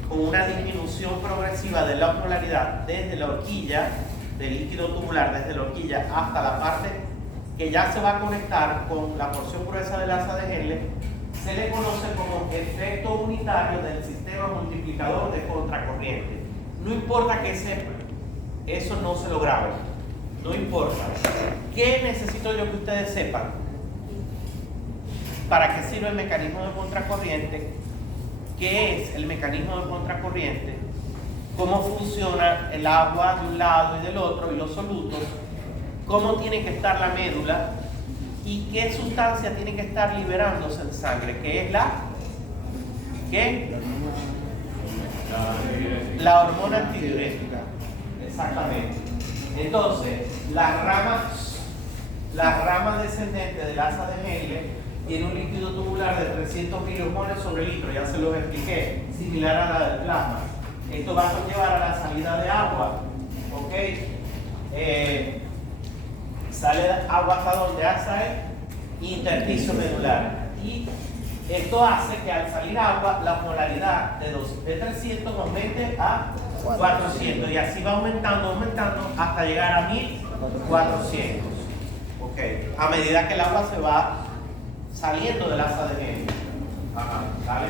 con una disminución progresiva de la osmolaridad desde la horquilla del líquido tubular, desde la horquilla hasta la parte que ya se va a conectar con la porción gruesa del asa de Helle, se le conoce como efecto unitario del sistema multiplicador de contracorriente. No importa que sepan, eso no se lo graben, no importa. ¿Qué necesito yo que ustedes sepan? ¿Para qué sirve el mecanismo de contracorriente? ¿Qué es el mecanismo de contracorriente? ¿Cómo funciona el agua de un lado y del otro y los solutos? ¿Cómo tiene que estar la médula? ¿Y qué sustancia tiene que estar liberándose en sangre? ¿Qué es ¿qué? La hormona antidiurética. Exactamente. Entonces, las ramas descendentes del asa de Helle tiene un líquido tubular de 300 miliosmoles sobre litro, ya se los expliqué, similar a la del plasma. Esto va a conllevar a la salida de agua, ¿ok? Sale agua hasta donde hasta el intersticio medular. Y esto hace que al salir agua, la molaridad de 300 aumente a 400 y así va aumentando hasta llegar a 1400. ¿Ok? A medida que el agua se va saliendo del asa de Henle. Ajá, ¿sale?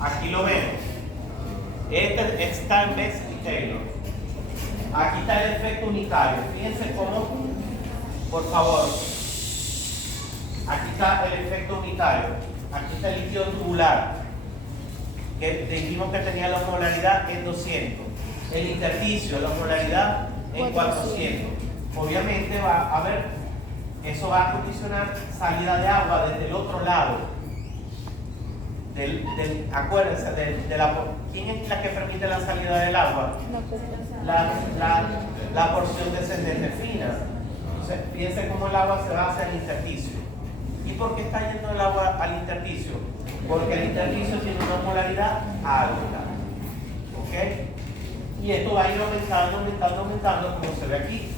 Aquí lo vemos. Este está en Best y Taylor. Aquí está el efecto unitario. Fíjense cómo, por favor, aquí está el efecto unitario. Aquí está el líquido tubular, que dijimos que tenía la osmolaridad en 200. El intersticio, la osmolaridad en 400. Obviamente va a haber, eso va a condicionar salida de agua desde el otro lado. Acuérdense, ¿quién es la que permite la salida del agua? La porción descendente fina. Entonces, fíjense cómo el agua se va hacia el intersticio. ¿Y por qué está yendo el agua al intersticio? Porque el intersticio tiene una osmolaridad alta. ¿Ok? Y esto va a ir aumentando, como se ve aquí.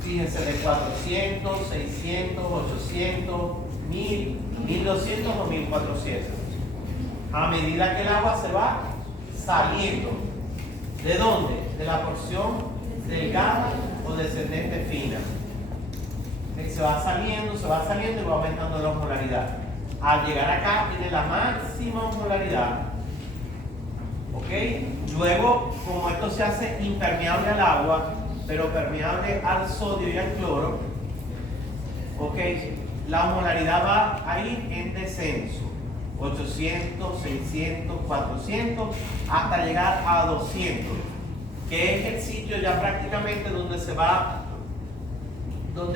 Fíjense, de 400, 600, 800, 1000, 1200 o 1400. A medida que el agua se va saliendo. ¿De dónde? De la porción delgada o descendente fina. Se va saliendo y va aumentando la osmolaridad. Al llegar acá tiene la máxima osmolaridad. ¿Ok? Luego, como esto se hace impermeable al agua, pero permeable al sodio y al cloro, ¿ok? La osmolaridad va a ir en descenso. 800, 600, 400, hasta llegar a 200, que es el sitio ya prácticamente donde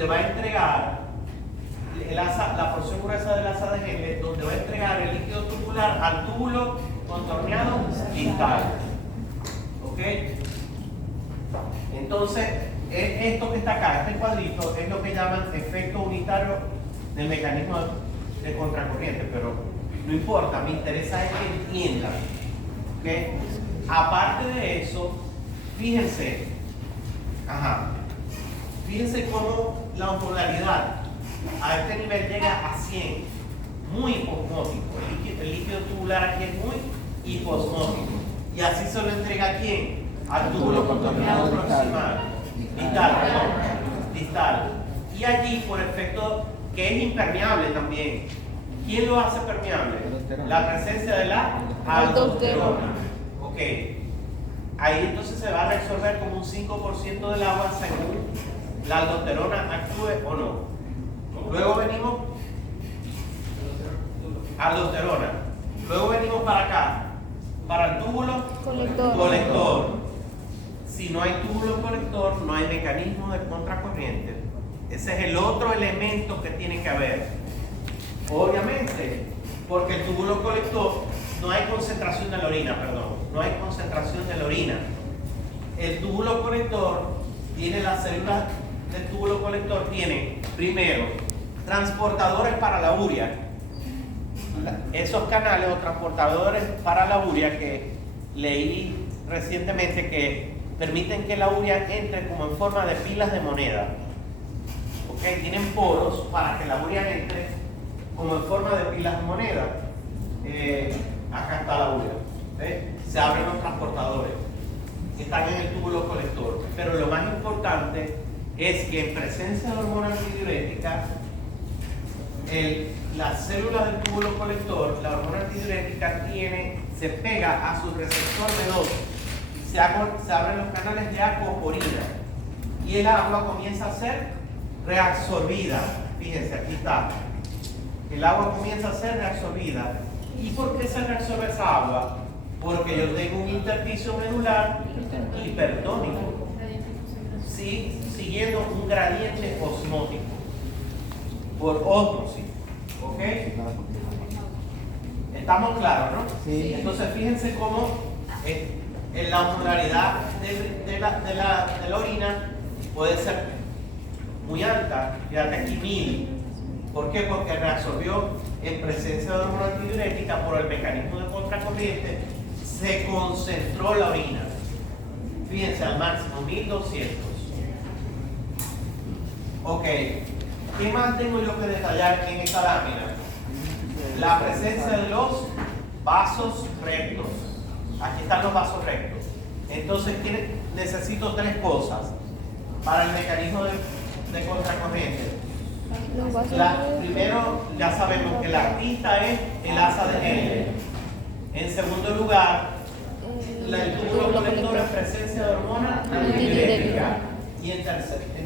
va a entregar la porción gruesa del asa de Henle, donde va a entregar el líquido tubular al túbulo contorneado distal. ¿Ok? Entonces, esto que está acá, este cuadrito, es lo que llaman efecto unitario del mecanismo de contracorriente, pero no importa, me interesa es que entiendan. ¿Okay? Aparte de eso, fíjense cómo la osmolaridad a este nivel llega a 100, muy hiposmótico. El líquido tubular aquí es muy hiposmótico. Y así se lo entrega a quién? Al túbulo contorneado proximal, distal. Y allí, por efecto que es impermeable también. ¿Quién lo hace permeable? La presencia de la aldosterona. Ok. Ahí entonces se va a reabsorber como un 5% del agua según la aldosterona actúe o no. Luego venimos aldosterona. Luego venimos para acá, para el túbulo colector. Si no hay túbulo colector, no hay mecanismo de contracorriente. Ese es el otro elemento que tiene que haber. Obviamente, porque el túbulo colector no hay concentración de la orina, El túbulo colector tiene las células del túbulo colector, tienen primero transportadores para la urea. Esos canales o transportadores para la urea que leí recientemente que permiten que la urea entre como en forma de pilas de moneda. ¿Ok? Tienen poros para que la urea entre como en forma de pilas de moneda. Acá está la urea. ¿Ves? Se abren los transportadores que están en el túbulo colector. Pero lo más importante es que en presencia de hormona antidiurética, las células del túbulo colector, la hormona antidiurética se pega a su receptor veloz. Se abren los canales de acoporina y el agua comienza a ser reabsorbida. Fíjense, aquí está. El agua comienza a ser reabsorbida. ¿Y por qué se reabsorbe esa agua? Porque yo tengo un intersticio medular hipertónico, ¿sí? Siguiendo un gradiente osmótico por ósmosis. ¿Ok? ¿Estamos claros, no? Sí. Entonces fíjense cómo en la osmolaridad de la orina puede ser muy alta. Fíjate aquí 1000. ¿Por qué? Porque reabsorbió en presencia de hormona antidiurética por el mecanismo de contracorriente, se concentró la orina. Fíjense, al máximo 1200. Ok, ¿qué más tengo yo que detallar en esta lámina? La presencia de los vasos rectos. Aquí están los vasos rectos. Entonces necesito tres cosas para el mecanismo de contracorriente. Primero, ya sabemos que la artista es el asa de Henle. En segundo lugar, el túbulo colector en presencia de hormona antidiurética. Y en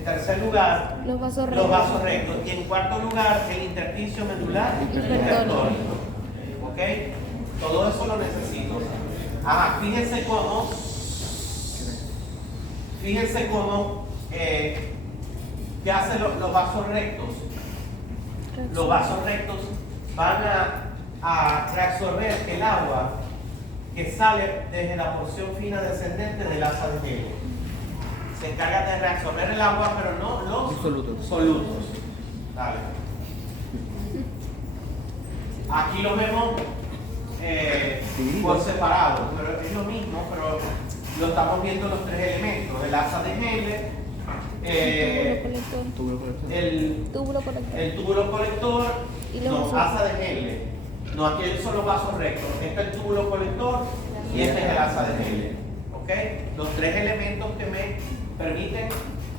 tercer lugar, los vasos rectos. Y en cuarto lugar, el intersticio medular hipertónico. ¿Ok? Todo eso lo necesito. Fíjense cómo ¿qué hacen los vasos rectos? Los vasos rectos van a reabsorber el agua que sale desde la porción fina descendente del asa de Henle. Se encarga de reabsorber el agua, pero no los solutos. Dale. Aquí lo vemos por separado, pero es lo mismo, pero lo estamos viendo los tres elementos: el asa de Henle, el túbulo colector, asa de Henle. No, aquí son los vasos rectos. Este es el túbulo colector y este es el asa de Henle. ¿Ok? Los tres elementos que me permiten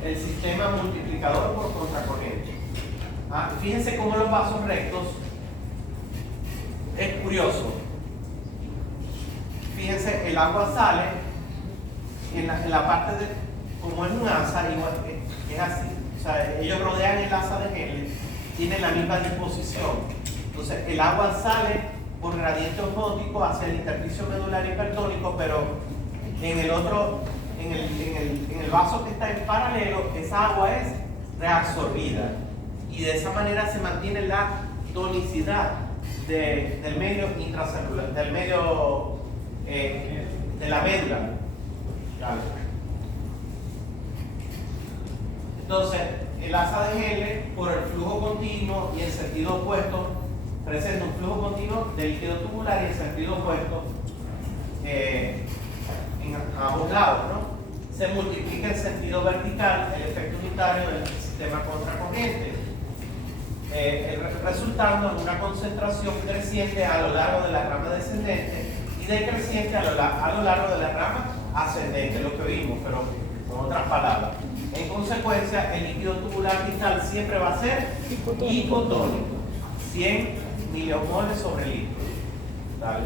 el sistema multiplicador por contracorriente. Fíjense cómo los vasos rectos es curioso. Fíjense, el agua sale en la parte de, como es un asa, igual es así. O sea, ellos rodean el asa de Henle, tienen la misma disposición. Entonces, el agua sale por gradiente osmótico hacia el intersticio medular hipertónico, pero en el otro, en el vaso que está en paralelo, esa agua es reabsorbida. Y de esa manera se mantiene la tonicidad del medio intracelular, del medio de la médula. Entonces, el asa de Henle, por el flujo continuo y en sentido opuesto, presenta un flujo continuo de líquido tubular y en sentido opuesto en ambos lados, ¿no? Se multiplica en sentido vertical el efecto unitario del sistema contracorriente, resultando en una concentración creciente a lo largo de la rama descendente y decreciente a lo largo de la rama ascendente, lo que vimos, pero con otras palabras. En consecuencia, el líquido tubular distal siempre va a ser hipotónico, 100 miliomoles sobre litro. Dale.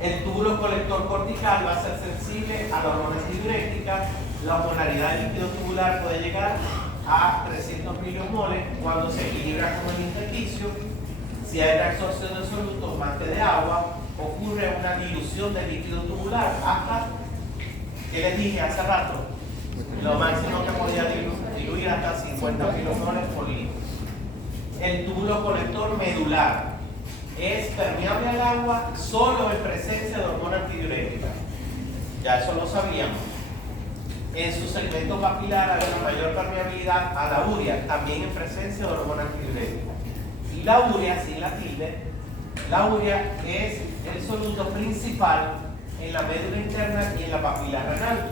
El túbulo colector cortical va a ser sensible a la hormona antidiurética. La osmolaridad del líquido tubular puede llegar a 300 miliomoles cuando se equilibra con el intersticio. Si hay reabsorción de solutos más que de agua, ocurre una dilución del líquido tubular hasta, que les dije hace rato, lo máximo que podía diluir hasta 50 miliomoles por litro. El túbulo colector medular es permeable al agua solo en presencia de hormona antidiurética. Ya eso lo sabíamos. En su segmento papilar hay una mayor permeabilidad a la urea, también en presencia de hormona antidiurética. Y la urea, sin la tilde, la urea es el soluto principal en la médula interna y en la papila renal.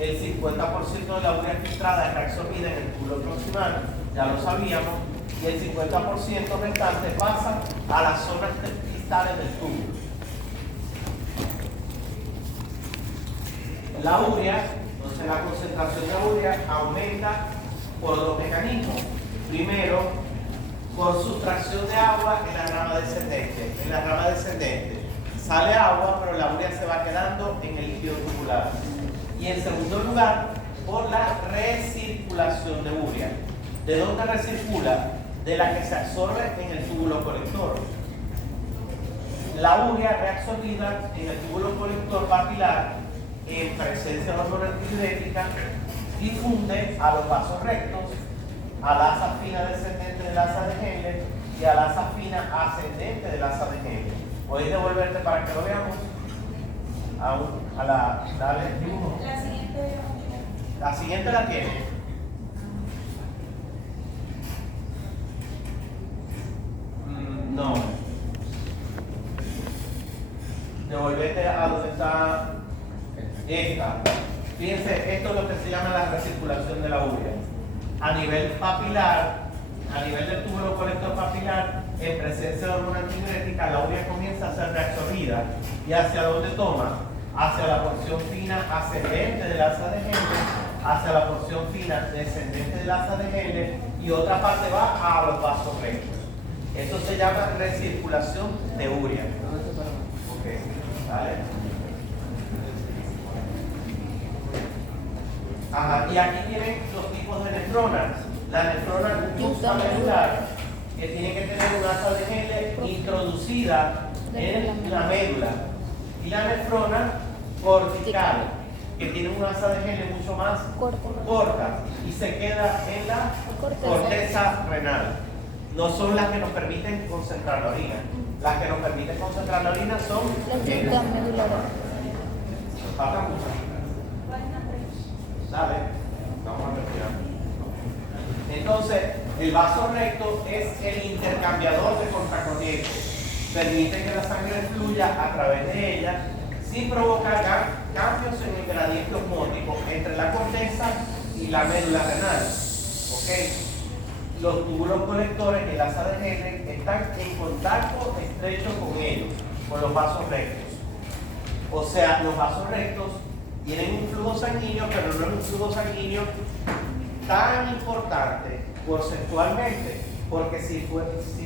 El 50% de la urea filtrada es reabsorbida en el túbulo proximal, ya lo sabíamos, y el 50% restante pasa a las zonas distales del túbulo. La urea, entonces la concentración de urea aumenta por dos mecanismos. Primero, por sustracción de agua en la rama descendente. En la rama descendente sale agua, pero la urea se va quedando en el líquido tubular. Y en segundo lugar, por la recirculación de urea. ¿De dónde recircula? De la que se absorbe en el túbulo colector. La urea reabsorbida en el túbulo colector papilar en presencia de hormona antidiurética difunde a los vasos rectos, a la asa fina descendente del asa de Henle y a la asa fina ascendente del asa de Henle. ¿Puedes devolverte para que lo veamos? Dale dibujo. La siguiente. La siguiente la tiene. No. Devolvete a donde está esta. Fíjense, esto es lo que se llama la recirculación de la urea. A nivel papilar, a nivel del túbulo colector papilar, en presencia de hormona antidiurética, la urea comienza a ser reabsorbida. ¿Y hacia dónde toma? Hacia la porción fina ascendente del asa de Henle, hacia la porción fina descendente del asa de Henle, y otra parte va a los vasos rectos. Esto se llama recirculación de urea. Okay. ¿Vale? Ajá. Y aquí tienen los tipos de nefronas. La nefrona medular, que tiene que tener un asa de Henle introducida en la médula, y la nefrona cortical, que tiene un asa de Henle mucho más corta y se queda en la corteza renal. No son las que nos permiten concentrar la orina. Las que nos permiten concentrar la orina son las cintas medulares. Falta mucho. Dale, vamos a respirar. Entonces, el vaso recto es el intercambiador de contracorriente. Permite que la sangre fluya a través de ella sin provocar cambios en el gradiente osmótico entre la corteza y la médula renal. ¿Okay? Los túbulos colectores, el asa de Henle, están en contacto estrecho con ellos, con los vasos rectos. O sea, los vasos rectos tienen un flujo sanguíneo, pero no es un flujo sanguíneo tan importante porcentualmente, porque si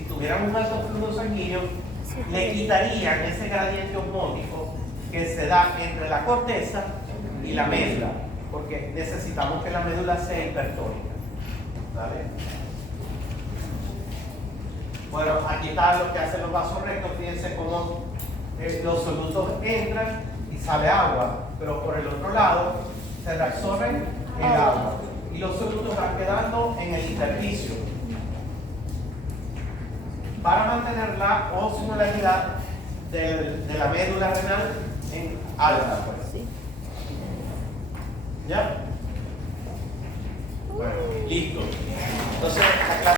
tuvieran un alto flujo sanguíneo, le quitarían ese gradiente osmótico que se da entre la corteza y la médula, porque necesitamos que la médula sea hipertónica. ¿Vale? Bueno, aquí está lo que hacen los vasos rectos. Fíjense cómo los solutos entran y sale agua, pero por el otro lado se reabsorben el agua y los solutos van quedando en el intersticio para mantener la osmolaridad de la médula renal en alta. Pues. Sí. ¿Ya? Bueno, listo. Entonces,